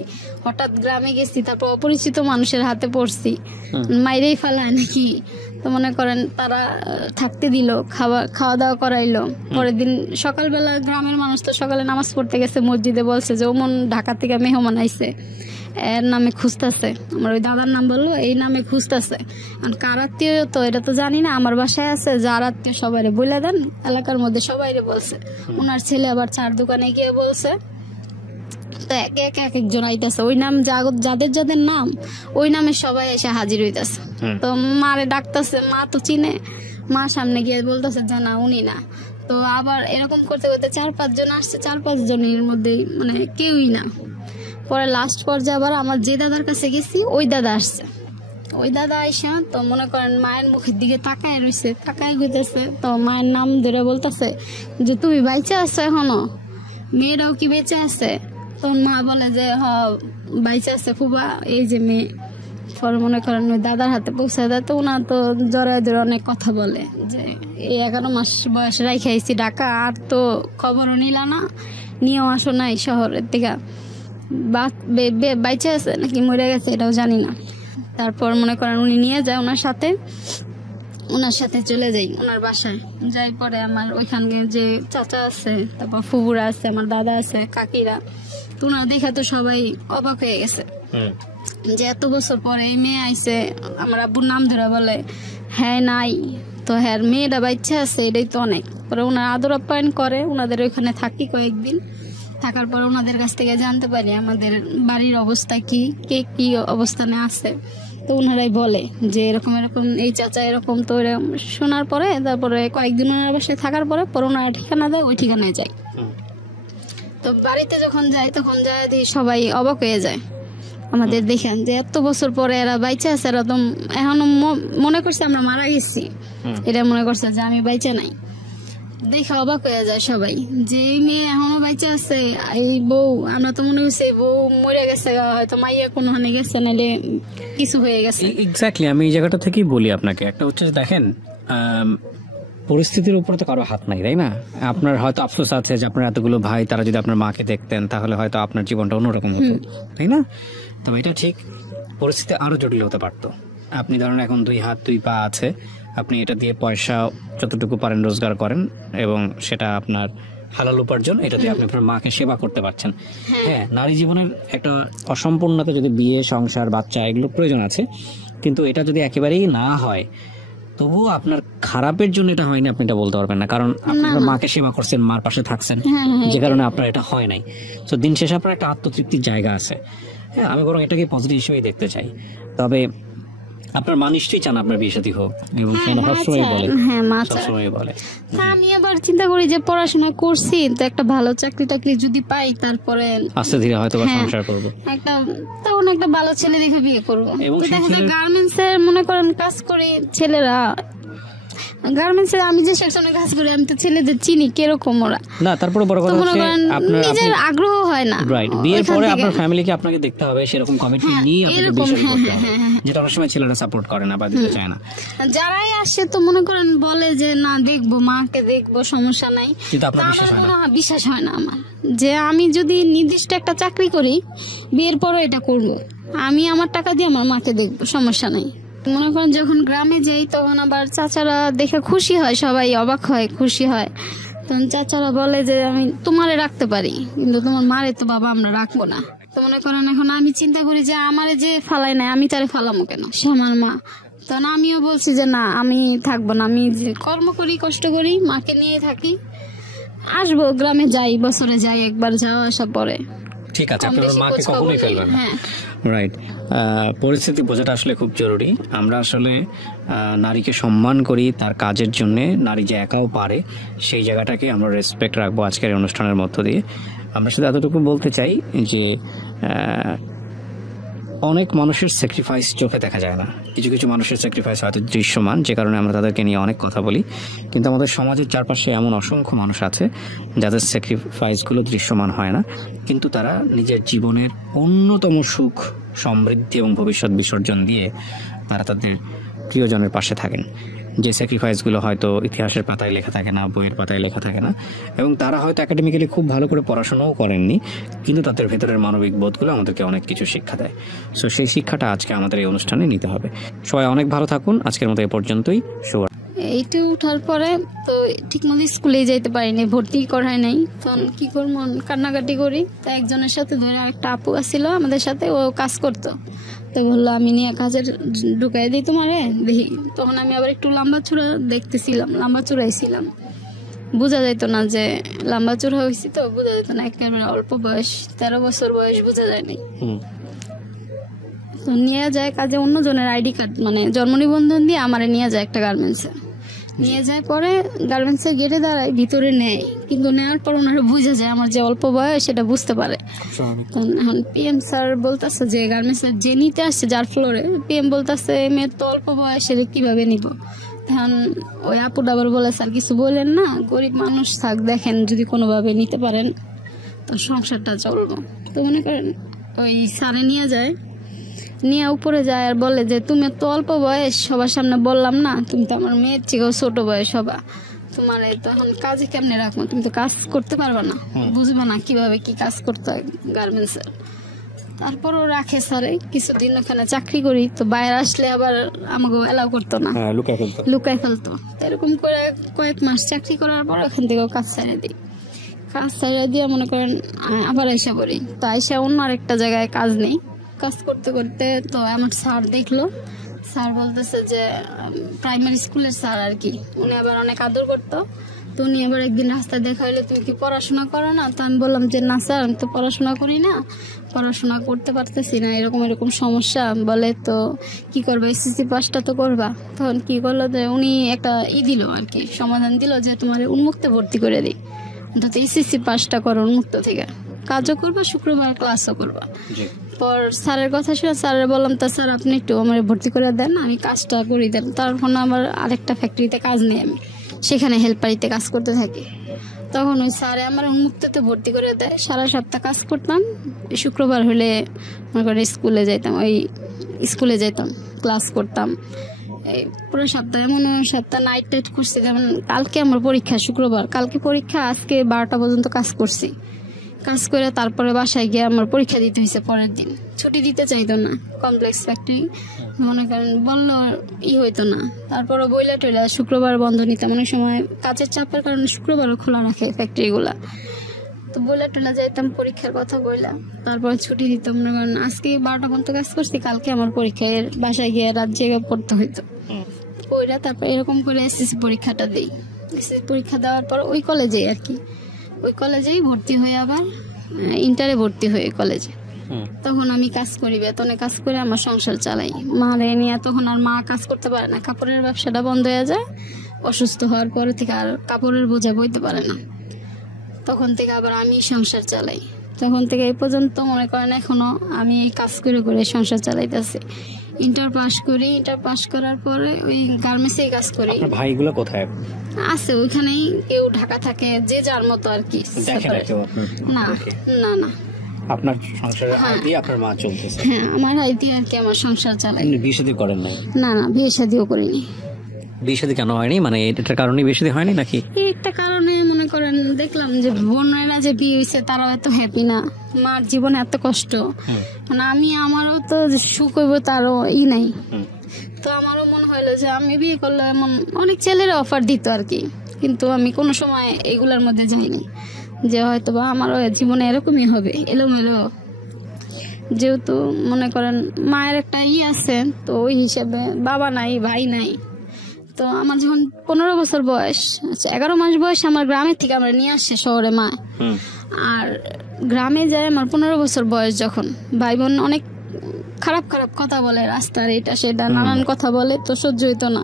হঠাৎ গ্রামে গেছি, তারপর অপরিচিত মানুষের হাতে পড়ছি, মাইরেই ফেলায় নাকি। তো মনে করেন তারা থাকতে দিল, খাওয়া দাওয়া করাইলো। পরের দিন সকালবেলা গ্রামের মানুষ তো সকালে নামাজ পড়তে গেছে মসজিদে, বলছে যে ওমন ঢাকা থেকে মেহমান আইছে, এর নামে খুঁজতেছে। আমার ওই দাদার নাম বললো, এই নামে খুঁজতেছে। কার আত্মীয় তো এটা তো জানি না, আমার বাসায় আছে, যার আত্মীয় সবাইরে বলে দেন, এলাকার মধ্যে সবাইরে বলছে। ওনার ছেলে আবার 4 দোকানে গিয়ে বলছে। তো এক একজন আইতেছে, ওই নাম যাদের যাদের নাম ওই নামে সবাই এসে হাজির হইতেছে। তো মারে ডাকতেছে, মা তো চিনে, মা সামনে গিয়ে বলতেছে যে না উনি না। তো আবার এরকম করতে করতে 4-5 জন আসছে, 4-5 জনের মধ্যে মানে কেউই না। পরে লাস্ট পর্যায়ে আবার আমার যে দাদার কাছে গেছি ওই দাদা আসছে। ওই দাদা আইসা তো মনে করেন মায়ের মুখের দিকে তাকায় রয়েছে, তাকায় ঘুরতেছে। তো মায়ের নাম ধরে বলতেছে যে তুমি বাইচে আছো এখনো, মেয়েরাও কি বেঁচে আছে? তখন মা বলে যে হ বাইচে আছে ফুবা, এই যে মেয়ে। পরে মনে করেন ওই দাদার হাতে পৌঁছায় দেয়। তো ওনার তো জড়ায় ধরে অনেক কথা বলে যে এই 11 মাস বয়স রাইখে আইছি ঢাকা, আর তো খবরও নিলা না, নিয়েও আসো নাই শহরের থেকে, বাইচে আছে নাকি মরে গেছে এটাও জানি না। তারপর মনে করেন উনি নিয়ে যায় ওনার সাথে চলে যাই ওনার বাসায়। যাই পরে আমার ওইখানে যে চাচা আছে, তারপর ফুবুরা আছে, আমার দাদা আছে, কাকিরা, তো ওনারা দেখে তো সবাই অবাক হয়ে গেছে যে এত বছর পরে এই মেয়ে আইছে। আমার আব্বুর নাম ধরে বলে হ্যাঁ নাই, তো হ্যাঁ মেয়েটা বাচ্চা আছে, এটাই তো অনেক। পরে ওনার আদর আপ্যায়ন করে, ওনাদের ওইখানে থাকি কয়েকদিন। থাকার পর ওনাদের কাছ থেকে জানতে পারি আমাদের বাড়ির অবস্থা কি, কে কি অবস্থানে আছে। তো ওনারাই বলে যে এরকম এরকম এই চাচা এরকম, তো এরকম শোনার পরে তারপরে কয়েকদিন ওনার বাসায় থাকার পরে ওনারা ঠিকানা দেয়, ওই ঠিকানায় যায়। তো বাড়িতে যখন যায় তখন যায় দেখি সবাই অবাক হয়ে যায় আমাদের দেখেন যে এত বছর পরে এরা বাইচে আছে, এরা তো এখনো মনে করছে আমরা মারা গেছি, এরা মনে করছে যে আমি বাইচে নাই। দেখে অবাক হয়ে যায় সবাই যে এই মেয়ে এখনো বাইচে আছে, এই বউ, আমরা তো মনে করছি বউ মরে গেছে, হয়তো মাইয়া কোনো হানে গেছে, নাহলে কিছু হয়ে গেছে। এক্স্যাক্টলি, আমি এই জায়গাটা থেকেই বলি আপনাকে, একটা হচ্ছে যে দেখেন পরিস্থিতির উপরে তো কারো হাত নাই, তাই না? আপনার হয়তো আফসোস আছে যে আপনার এতগুলো ভাই, তারা যদি আপনার মাকে দেখতেন তাহলে হয়তো আপনার জীবনটা অন্যরকম হতো, তাই না? তবে এটা ঠিক, পরিস্থিতি আরো জটিল হতে পারতো। আপনি ধরেন এখন 2 হাত 2 পা আছে, আপনি এটা দিয়ে পয়সা যতটুকু পারেন রোজগার করেন এবং সেটা আপনার হালাল উপার্জন, এটা দিয়ে আপনি আপনার মাকে সেবা করতে পারছেন। হ্যাঁ, নারী জীবনের একটা অসম্পূর্ণতা, যদি বিয়ে, সংসার, বাচ্চা এগুলো প্রয়োজন আছে, কিন্তু এটা যদি একেবারেই না হয় তবুও আপনার খারাপের জন্য এটা হয়নি আপনি এটা বলতে পারবেন না, কারণ আপনি মাকে সেবা করছেন, মার পাশে থাকছেন, যে কারণে আপনার এটা হয় নাই। তো দিন শেষে আপনার একটা আত্মতৃপ্তির জায়গা আছে। হ্যাঁ, আমি বরং এটাকে পজিটিভ হিসেবেই দেখতে চাই। তবে আপনার মা নিশ্চয়ই চান আপনার বিয়ে শাদী হোক, এবং সবসময় বলে। আমি আবার চিন্তা করি যে পড়াশোনা করছি তো একটা ভালো চাকরি টাকরি যদি পাই, তারপরে আস্তে ধীরে হয়তো সংসার করবো, তখন একটা ভালো ছেলে দেখে বিয়ে করবো। গার্মেন্টস এর মনে করেন কাজ করে ছেলেরা, গার্মেন্টসে আমি যে সেকশনে কাজ করি, আমি তো ছেলেদের চিনি কিরকম ওরা না। তারপরে বড় কথা হচ্ছে আপনার নিজের আগ্রহ হয় না, রাইট? বিয়ের পরে আপনার ফ্যামিলিকে আপনাকে দেখতে হবে, সেরকম কমিটমেন্ট নিয়ে আপনাকে বিয়ে করতে হবে, যেটা অনেক সময় ছেলেরা সাপোর্ট করে না বা দিতে চায় না। যারাই আসে তো মনে করেন বলে যে না দেখবো, মাকে দেখবো, সমস্যা নাই, কিন্তু আপনার বিশ্বাস হয় না আমার, যে আমি যদি নির্দিষ্ট একটা চাকরি করি, বিয়ের পরে এটা করব, আমি আমার টাকা দিয়ে আমার মাকে দেখবো, সমস্যা নেই। মনে করেন যখন গ্রামে যাই তখন আবার চাচারা দেখে খুশি হয়, সবাই অবাক হয়, খুশি হয়। তখন চাচারা বলে যে আমি তোমারে রাখতে পারি, কিন্তু তোমার মারে তো বাবা আমরা রাখবো না। তো মনে করেন এখন আমি চিন্তা করি যে আমারে যে ফালাই নাই, আমি তারে ফালামো কেন, সে আমার মা। তখন আমিও বলছি যে না, আমি থাকবো না, আমি কর্ম করি, কষ্ট করি, মাকে নিয়ে থাকি, আসবো গ্রামে যাই, বছরে যাই একবার, যাওয়া আসা পরে। ঠিক আছে, আপনার মাকে কখনোই ফেলবেন না, রাইট? পরিস্থিতি বোঝাটা আসলে খুব জরুরি। আমরা আসলে নারীকে সম্মান করি তার কাজের জন্য, নারী যে একাও পারে সেই জায়গাটাকে আমরা রেসপেক্ট রাখবো আজকের এই অনুষ্ঠানের মধ্য দিয়ে। আমরা শুধু এতটুকু বলতে চাই যে অনেক মানুষের স্যাক্রিফাইস চোখে দেখা যায় না, কিছু কিছু মানুষের স্যাক্রিফাইস হয়তো দৃশ্যমান, যে কারণে আমরা তাদেরকে নিয়ে অনেক কথা বলি। কিন্তু আমাদের সমাজের চারপাশে এমন অসংখ্য মানুষ আছে যাদের স্যাক্রিফাইসগুলো দৃশ্যমান হয় না, কিন্তু তারা নিজের জীবনের অন্যতম সুখ, সমৃদ্ধি এবং ভবিষ্যৎ বিসর্জন দিয়ে তারা তাদের প্রিয়জনের পাশে থাকেন। যে স্যাক্রিফাইসগুলো হয়তো ইতিহাসের পাতায় লেখা থাকে না, বইয়ের পাতায় লেখা থাকে না, এবং তারা হয়তো একাডেমিক্যালি খুব ভালো করে পড়াশোনাও করেননি, কিন্তু তাদের ভেতরের মানবিক বোধগুলো আমাদেরকে অনেক কিছু শিক্ষা দেয়। সো সেই শিক্ষাটা আজকে আমাদের এই অনুষ্ঠানে নিতে হবে। সবাই অনেক ভালো থাকুন, আজকের মতো এই পর্যন্তই। এইটু উঠার পরে তো ঠিক মতো স্কুলে যাইতে পারিনি, ভর্তি করাই নাই, তখন কি করবো, কান্নাকাটি করি। তো একজনের সাথে ধরে একটা আপু আসছিল আমাদের সাথে, ও কাজ করতো, তো বললো আমি নিয়ে কাজের ঢুকাই দিই তোমারে দেখি। তখন আমি আবার একটু লম্বা চূড়া দেখতেছিলাম, লম্বা চূড়াইছিলাম, বোঝা যেত না যে লম্বা চূড়া হয়েছি, তো বোঝা যেত না, একেবারে অল্প বয়স, 13 বছর বয়স, বোঝা যায়নি। তো নিয়ে যায় কাজে, অন্যজনের আইডি কার্ড মানে জন্ম নিবন্ধন দিয়ে আমারে নিয়ে যায় একটা গার্মেন্টসে, নিয়ে যায়, পরে গার্মেন্টসের গেটে দাঁড়ায়, ভিতরে নেয়, কিন্তু নেওয়ার পর ওনারা বুঝে যায় আমার যে অল্প বয়স সেটা বুঝতে পারে। এখন পিএম স্যার বলতেছে যে গার্মেন্টসের যে নিতে আসছে যার ফ্লোরে, পিএম বলতেছে মেয়ের তো অল্প বয়স, এটা কিভাবে নিব। তখন ওই আপুটা আবার বলে স্যার কিছু বললেন না, গরিব মানুষ থাক, দেখেন যদি কোনোভাবে নিতে পারেন তো সংসারটা চলবো। তো মনে করেন ওই স্যারে নিয়ে যায়, নিয়ে উপরে যায় আর বলে যে তুমি তো অল্প বয়স, সবার সামনে বললাম না, তুমি তো আমার মেয়ের থেকেও ছোট বয়স হবা, তোমার তখন কাজে কেমনে রাখবো, তুমি তো কাজ করতে পারবা না, বুঝবা না কিভাবে কি কাজ করতে হয় গার্মেন্টসের। তারপরও রাখে স্যারে, কিছুদিন ওখানে চাকরি করি, তো বাইরে আসলে আবার আমাকে এলাও করতো না, লুকাই ফেলতো। এরকম করে কয়েক মাস চাকরি করার পর ওখান থেকেও কাজ ছেড়ে দিই। কাজ ছেড়ে দিয়ে মনে করেন আবার আইসা পড়ি, তো আইসা অন্য আরেকটা জায়গায় কাজ নেই। কাজ করতে করতে তো আমার স্যার দেখলো, স্যার বলতেছে যে প্রাইমারি স্কুলের স্যার আর কি, উনি আবার অনেক আদর করতো, তো উনি আবার একদিন রাস্তা দেখা হইলো, তুমি কি পড়াশোনা করো না? তো আমি বললাম যে না স্যার, আমি তো পড়াশোনা করি না, পড়াশোনা করতে পারতেছি না, এরকম এরকম সমস্যা। বলে তো কি করবা, এসএসসি পাসটা তো করবা। তখন কি করলো যে উনি একটা দিল আর কি, সমাধান দিল যে তোমার উন্মুক্তে ভর্তি করে দিই, অন্তত এসএসসি পাসটা করো উন্মুক্ত থেকে, কাজও করবা, শুক্রবার ক্লাসও করবা। পর স্যারের কথা শুনে স্যারের বললাম, তা স্যার আপনি একটু আমার ভর্তি করে দেন, আমি কাজটা করি দেন। তারপর আমার আরেকটা ফ্যাক্টরিতে কাজ নেই, আমি সেখানে হেল্পারিতে কাজ করতে থাকি। তখন ওই স্যারে আমার উন্মুক্ততে ভর্তি করে দেয়, সারা সপ্তাহ কাজ করতাম, শুক্রবার হলে মনে করেন স্কুলে যাইতাম, ওই স্কুলে যাইতাম, ক্লাস করতাম। এই পুরো সপ্তাহ, এমন সপ্তাহ নাইট টাইট করছি। যেমন কালকে আমার পরীক্ষা, শুক্রবার কালকে পরীক্ষা, আজকে 12টা পর্যন্ত কাজ করছি। কাজ করে তারপরে বাসায় গিয়ে আমার পরীক্ষা দিতে হয়েছে পরের দিন। ছুটি দিতে চাইতো না, কমপ্লেক্স ফ্যাক্টরি মনে করেন বললো হইতো না। তারপরে বইলা টইলা শুক্রবার বন্ধ নিতাম, অনেক সময় কাজের চাপের কারণে শুক্রবারও খোলা রাখে ফ্যাক্টরিগুলা। তো বইলা টইলা যাইতাম পরীক্ষার কথা বইলা, তারপরে ছুটি দিতাম। মনে করেন আজকে 12টা পর্যন্ত কাজ করছি, কালকে আমার পরীক্ষা, এর বাসায় গিয়ে রাত জেগে পড়তে হইতো। ওইটা তারপর এরকম করে এসএসসি পরীক্ষাটা দিই। এসএসসি পরীক্ষা দেওয়ার পর ওই কলেজেই আর কি, ওই কলেজেই ভর্তি হয়ে আবার ইন্টারে ভর্তি হয়ে কলেজে। তখন আমি কাজ করি, বেতনে কাজ করে আমার সংসার চালাই। মারে নিয়ে তখন আর মা কাজ করতে পারে না, কাপড়ের ব্যবসাটা বন্ধ হয়ে যায়। অসুস্থ হওয়ার পরে থেকে আর কাপড়ের বোঝা বইতে পারে না, তখন থেকে আবার আমি সংসার চালাই। তখন থেকে এই পর্যন্ত মনে করেন এখনো আমি কাজ করে করে সংসার চালাইতেছি। ইন্টার পাস করি, ইন্টার পাস করার পরে ওই গার্মেন্টসেই কাজ করি। ভাইগুলো কোথায় আছে? ওইখানেই, কেউ ঢাকা থাকে, যে যার মতো আর কি। না না না, আপনার সংসারের আয় দিয়ে আপনার মা চলতেছে? হ্যাঁ, আমার আয় দিয়ে আর কি আমার সংসার চালাই। বিয়ে শাদী করেন না? না না, বিয়ে শাদিও করিনি। বিয়ে শাদী কেন হয়নি, মানে এটার কারণে বিয়ে শাদী হয়নি নাকি? এই একটা কারণে মনে করেন দেখলাম যে বোনেরা যে বিয়ে হয়েছে তারাও এত হ্যাপি না, মার জীবনে এত কষ্ট, মানে আমি আমারও তো সুখ হইব তারও নাই। তো আমারও মনে হইলো যে আমি বিয়ে করলে, এমন অনেক ছেলেরা অফার দিত আর কি, কিন্তু আমি কোনো সময় এগুলার মধ্যে যাইনি, যে হয়তো বা আমারও জীবনে এরকমই হবে, এলোমেলো। যেহেতু মনে করেন মায়ের একটা আছে, তো ওই হিসেবে বাবা নাই, ভাই নাই। তো আমার যখন 15 বছর বয়স, 11 মাস বয়স, আমার গ্রামের থেকে আমরা নিয়ে আসছে শহরে মা। আর গ্রামে যায় আমার 15 বছর বয়স যখন, ভাই বোন অনেক খারাপ খারাপ কথা বলে, রাস্তার এটা সেটা নানান কথা বলে, তো সহ্য হইতো না।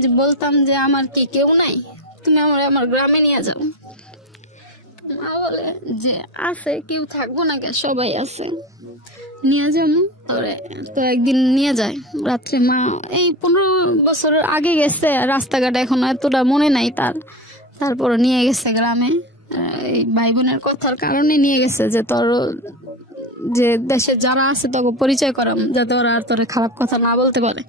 যে বলতাম যে আমার কি কেউ নাই, তুমি আমার গ্রামে নিয়ে যাও। মা বলে যে আছে, কেউ থাকবো না কে, সবাই আছে, নিয়ে যাবো। তো একদিন নিয়ে যায় রাত্রে। মা এই 15 বছর আগে গেছে, রাস্তাঘাট এখন এতটা মনে নাই তার, তারপরে নিয়ে গেছে গ্রামে। এই ভাই বোনের কথার কারণে নিয়ে গেছে, যে তোর যে দেশে যারা আছে তোকে পরিচয় করাম, যাতে ওরা আর তোর খারাপ কথা না বলতে পারে।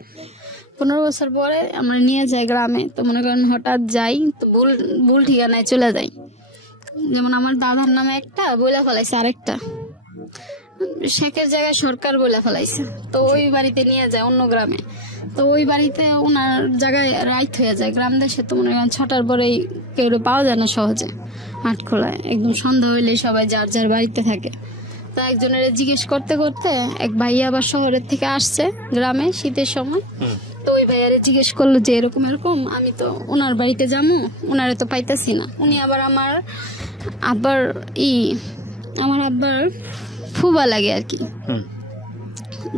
15 বছর পরে আমরা নিয়ে যাই গ্রামে। তো মনে করেন হঠাৎ যাই, তো ভুল ঠিকানায় চলে যাই। যেমন আমার দাদার নামে একটা বইলা ফেলাইছে, আরেকটা শেখের জায়গায় সরকার বইলা ফেলাইছে। তো ওই বাড়িতে নিয়ে যায় অন্য গ্রামে। তো ওই বাড়িতে ওনার জায়গায় রাইট হয়ে যায়। গ্রাম দেশে তো মনে করেন 6টার পরেই কেউ পাওয়া যায় না সহজে, আটখোলায় একদম সন্ধ্যা হইলে সবাই যার যার বাড়িতে থাকে। তো একজনের জিজ্ঞেস করতে করতে এক ভাইয়া আবার শহরের থেকে আসছে গ্রামে শীতের সময়। তো ওই ভাইয়ারে জিজ্ঞেস করলো যে এরকম এরকম, আমি তো ওনার বাড়িতে যাবো, ওনারে তো পাইতেছি না। উনি আবার আমার আব্বার ফুবা লাগে আর কি,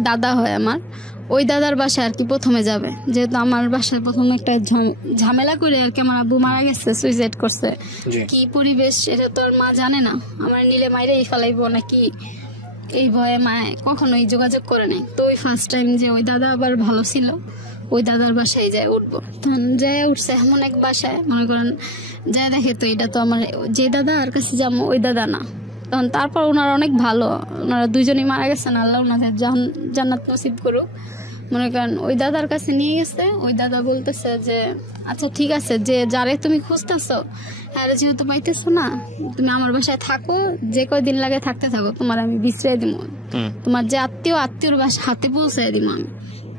দাদা হয় আমার। ওই দাদার বাসায় আর কি প্রথমে যাবে, যেহেতু আমার বাসায় প্রথমে একটা ঝামেলা করে আর কি আমার আব্বু মারা গেছে, সুইসাইড করছে। কি পরিবেশ এটা তো আর মা জানে না, আমার নিলে মাইরেই ফেলাইবো নাকি, এই ভয়ে মা কখনোই যোগাযোগ করে নাই। তো ওই ফার্স্ট টাইম যে ওই দাদা আবার ভালো ছিল, ওই দাদার বাসায় যায় উঠবো। তখন যায় উঠছে এমন এক বাসায়, মনে করেন যায় দেখে তো এটা তো আমার যে দাদা আর কাছে যাবো ওই দাদা না। তখন তারপর ওনারা অনেক ভালো, ওনারা দুইজনই মারা গেছেন, আল্লাহ ওনাদের জান্নাত নসিব করুক। মনে করেন ওই দাদার কাছে নিয়ে গেছে। ওই দাদা বলতেছে যে আচ্ছা ঠিক আছে, যে যারে তুমি খুঁজতেছো হ্যাঁ যেহেতু পাইতেছো না, তুমি আমার বাসায় থাকো, যে কয়দিন লাগে থাকতে থাকো, তোমার আমি বিছড়াই দিব, তোমার যে আত্মীয়র বাসা হাতে পৌঁছাই দিব আমি।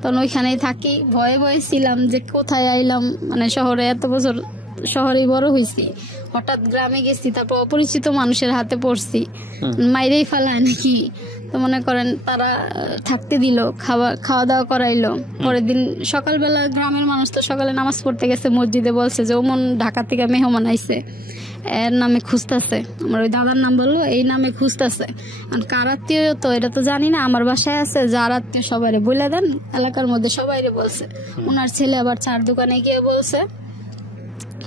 তখন ওইখানেই থাকি। ভয়ে ভয়ে ছিলাম যে কোথায় আইলাম, মানে শহরে এত বছর শহরেই বড় হয়েছি, হঠাৎ গ্রামে গেছি, তারপর অপরিচিত মানুষের হাতে পড়ছি, মাইরেই ফেলায় নাকি। তো মনে করেন তারা থাকতে দিল, খাওয়া দাওয়া করাইলো। পরের দিন সকালবেলা গ্রামের মানুষ তো সকালে নামাজ পড়তে গেছে মসজিদে, বলছে যে ওমন ঢাকা থেকে মেহমান আইছে, এর নামে খুঁজতেছে। আমার ওই দাদার নাম বললো, এই নামে খুঁজতেছে। আর কার আত্মীয় তো এটা তো জানি না, আমার বাসায় আছে, যার আত্মীয় সবাইরে বলে দেন, এলাকার মধ্যে সবাইরে বলছে। ওনার ছেলে আবার 4 দোকানে গিয়ে বলছে।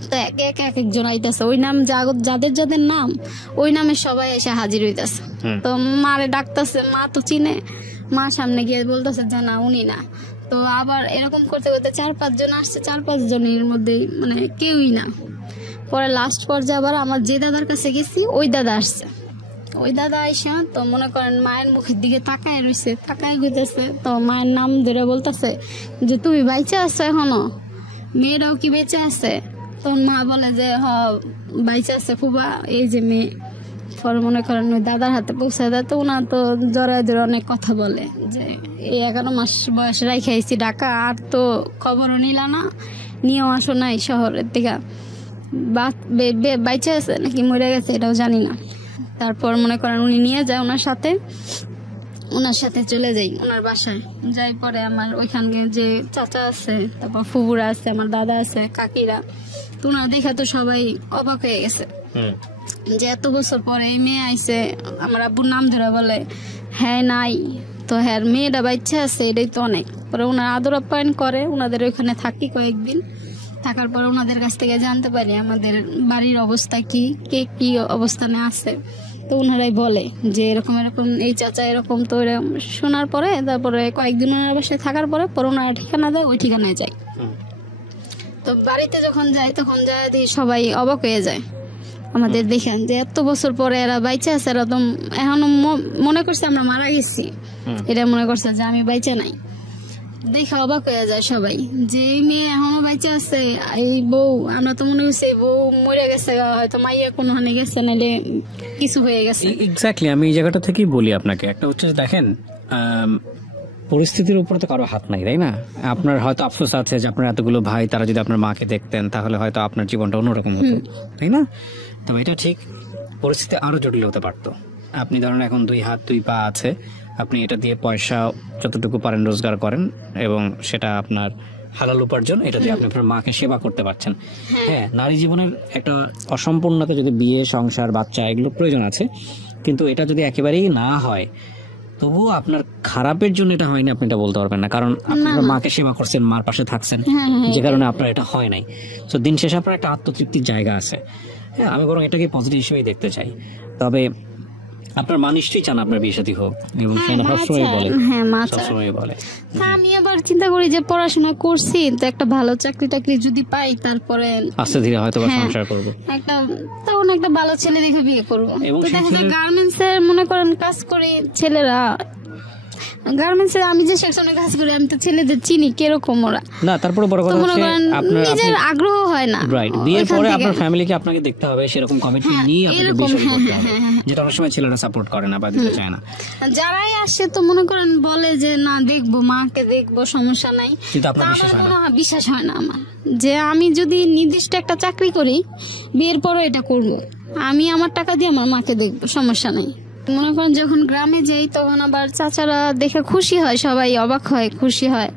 তো এক একজন আইতেছে, ওই নাম যাদের যাদের নাম ওই নামে সবাই এসে হাজির হইতেছে। তো মারে ডাকতেছে, মা তো চিনে, মা সামনে গিয়ে বলতেছে যে না উনি না। তো আবার এরকম করতে করতে 4-5 জন আসছে, 4-5 জনের মধ্যে মানে কেউই না। পরে লাস্ট পর্যায়ে আবার আমার যে দাদার কাছে গেছি ওই দাদা আসছে। ওই দাদা আইসা তো মনে করেন মায়ের মুখের দিকে তাকায় রয়েছে, তাকায় গেতেছে। তো মায়ের নাম ধরে বলতেছে যে তুমি বাইচে আছো এখনো, মেয়েরাও কি বেঁচে আছে? তখন মা বলে যে হ বাইচে আছে ফুবা, এই যে মেয়ে। পরে মনে করেন ওই দাদার হাতে পৌঁছে দেয়। তো ওনার তো জড়ায় ধরে অনেক কথা বলে যে এই 11 মাস বয়স রাইখে আইছি ঢাকা, আর তো খবরও নিলা না, নিয়েও আসো নাই শহরের থেকে, বাইচে আছে নাকি মরে গেছে এটাও জানি না। তারপর মনে করেন উনি নিয়ে যায় ওনার সাথে চলে যাই ওনার বাসায়। যাই পরে আমার ওইখানে যে চাচা আছে, তারপর ফুবুরা আছে, আমার দাদা আছে, কাকিরা, তো ওনারা দেখে তো সবাই অবাক হয়ে গেছে যে এত বছর পরে এই মেয়ে আইছে। আমার আব্বুর নাম ধরে বলে হ্যাঁ নাই, তো হ্যাঁ মেয়েটা বাচ্চা আছে, এটাই তো অনেক। পরে ওনারা আদর আপ্যায়ন করে, ওনাদের ওইখানে থাকি কয়েকদিন। থাকার পর ওনাদের কাছ থেকে জানতে পারি আমাদের বাড়ির অবস্থা কি, কে কি অবস্থানে আছে। তো ওনারাই বলে যে এরকম এরকম এই চাচা এরকম। তো এরকম শোনার পরে তারপরে কয়েকদিন ওনার বাসায় থাকার পরে ওনারা ঠিকানা দেয়, ওই ঠিকানায় যায়। তো বাড়িতে যখন যায় তখন যায় সবাই অবাক হয়ে যায় আমাদের দেখেন যে এত বছর পরে এরা বাইচে আছে। এরা তো এখনো মনে করছে আমরা মারা গেছি, এটা মনে করছে যে আমি বাইচে নাই। দেখে অবাক হয়ে যায় সবাই যে এই মেয়ে এখনো বাইচে আছে, এই বউ। আমরা তো মনে করছি বউ মরে গেছে, হয়তো মাইয়া কোনোখানে গেছে, নাহলে কিছু হয়ে গেছে। এক্স্যাক্টলি, আমি এই জায়গাটা থেকেই বলি আপনাকে। একটা হচ্ছে দেখেন, পরিস্থিতির উপরে তো কারো হাত নাই, তাই না? আপনার হয়তো আফসোস আছে যে আপনার এতগুলো ভাই, তারা যদি আপনার মাকে দেখতেন তাহলে হয়তো আপনার জীবনটা অন্যরকম হতো, তাই না? তবে এটা ঠিক, পরিস্থিতি আরো জটিল হতে পারতো। আপনি ধরেন এখন 2 হাত 2 পা আছে, আপনি এটা দিয়ে পয়সা যতটুকু পারেন রোজগার করেন, এবং সেটা আপনার হালাল উপার্জন, এটা দিয়ে আপনি আপনার মাকে সেবা করতে পারছেন। হ্যাঁ, নারী জীবনের একটা অসম্পূর্ণতা, যদি বিয়ে, সংসার, বাচ্চা, এগুলো প্রয়োজন আছে, কিন্তু এটা যদি একেবারেই না হয়, তবুও আপনার খারাপের জন্য এটা হয়নি আপনি এটা বলতে পারবেন না, কারণ আপনার মাকে সেবা করছেন, মার পাশে থাকছেন, যে কারণে আপনার এটা হয় নাই। তো দিন শেষে আপনার একটা আত্মতৃপ্তির জায়গা আছে। হ্যাঁ, আমি বরং এটাকে পজিটিভ হিসেবেই দেখতে চাই। তবে আপনার মা নিশ্চয়ই চান আপনার বিয়ে শাদী হোক, এবং সবসময় বলে। আমি আবার চিন্তা করি যে পড়াশোনা করছি তো একটা ভালো চাকরি টাকরি যদি পাই, তারপরে আস্তে ধীরে হয়তো সংসার করবো, তখন একটা ভালো ছেলে দেখে বিয়ে করবো। গার্মেন্টস এর মনে করেন কাজ করি ছেলেরা, গার্মেন্টস এ আমি যে সেকশনে কাজ করি, আমি তো ছেলেদের চিনি কিরকম ওরা। না, তারপরে বড় কথা হচ্ছে আপনার নিজের আগ্রহ হয় না। রাইট, বিয়ের পরে আপনার ফ্যামিলিকে আপনাকে দেখতে হবে, সেরকম কমিটমেন্ট নিয়ে আপনাকে বিয়ে করতে হবে, যেটা অনেক সময় ছেলেরা সাপোর্ট করে না বা দিতে চায় না। যারাই আসে তো মনে করেন বলে যে না দেখবো, মাকে দেখবো, সমস্যা নাই, কিন্তু আপনার বিশ্বাস হয় না আমার যে আমি যদি নির্দিষ্ট একটা চাকরি করি, বিয়ের পরে এটা করব, আমি আমার টাকা দিয়ে আমার মাকে দেখবো, সমস্যা নাই। মনে করেন যখন গ্রামে যাই তখন আবার চাচারা দেখে খুশি হয়, সবাই অবাক হয়, খুশি হয়।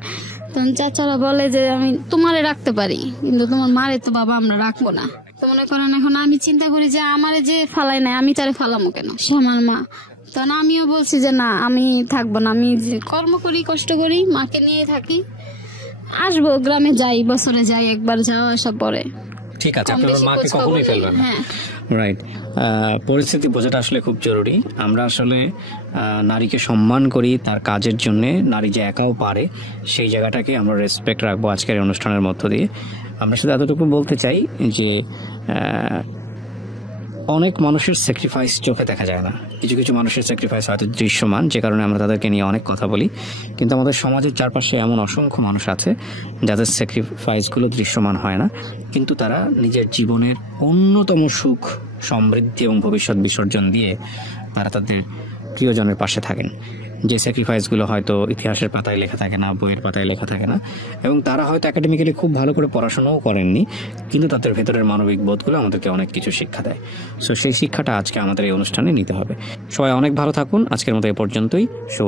তখন চাচারা বলে যে আমি তোমারে রাখতে পারি, কিন্তু তোমার মারে তো বাবা আমরা রাখবো না। তো মনে করেন এখন আমি চিন্তা করি যে আমারে যে ফালাই নাই, আমি তারে ফালামো কেন, সে আমার মা। তখন আমিও বলছি যে না আমি থাকবো না, আমি কর্ম করি, কষ্ট করি, মাকে নিয়ে থাকি, আসবো গ্রামে যাই, বছরে যাই একবার, যাওয়া আসা পরে। ঠিক আছে, আপনার মাকে কখনোই ফেলবেন না। রাইট, পরিস্থিতি বোঝাটা আসলে খুব জরুরি। আমরা আসলে নারীকে সম্মান করি তার কাজের জন্য, নারী যে একাও পারে সেই জায়গাটাকে আমরা রেসপেক্ট রাখবো আজকের অনুষ্ঠানের মধ্য দিয়ে। আমরা শুধু এতটুকু বলতে চাই যে অনেক মানুষের স্যাক্রিফাইস চোখে দেখা যায় না, কিছু কিছু মানুষের স্যাক্রিফাইস হয়তো দৃশ্যমান, যে কারণে আমরা তাদেরকে নিয়ে অনেক কথা বলি। কিন্তু আমাদের সমাজের চারপাশে এমন অসংখ্য মানুষ আছে যাদের স্যাক্রিফাইসগুলো দৃশ্যমান হয় না, কিন্তু তারা নিজের জীবনের অন্যতম সুখ, সমৃদ্ধি এবং ভবিষ্যৎ বিসর্জন দিয়ে তারা তাদের প্রিয়জনের পাশে থাকেন। যে স্যাক্রিফাইসগুলো হয়তো ইতিহাসের পাতায় লেখা থাকে না, বইয়ের পাতায় লেখা থাকে না, এবং তারা হয়তো একাডেমিক্যালি খুব ভালো করে পড়াশোনাও করেননি, কিন্তু তাদের ভেতরের মানবিক বোধগুলো আমাদেরকে অনেক কিছু শিক্ষা দেয়। সো সেই শিক্ষাটা আজকে আমাদের এই অনুষ্ঠানে নিতে হবে। সবাই অনেক ভালো থাকুন। আজকের মতো এ পর্যন্তই। শুভ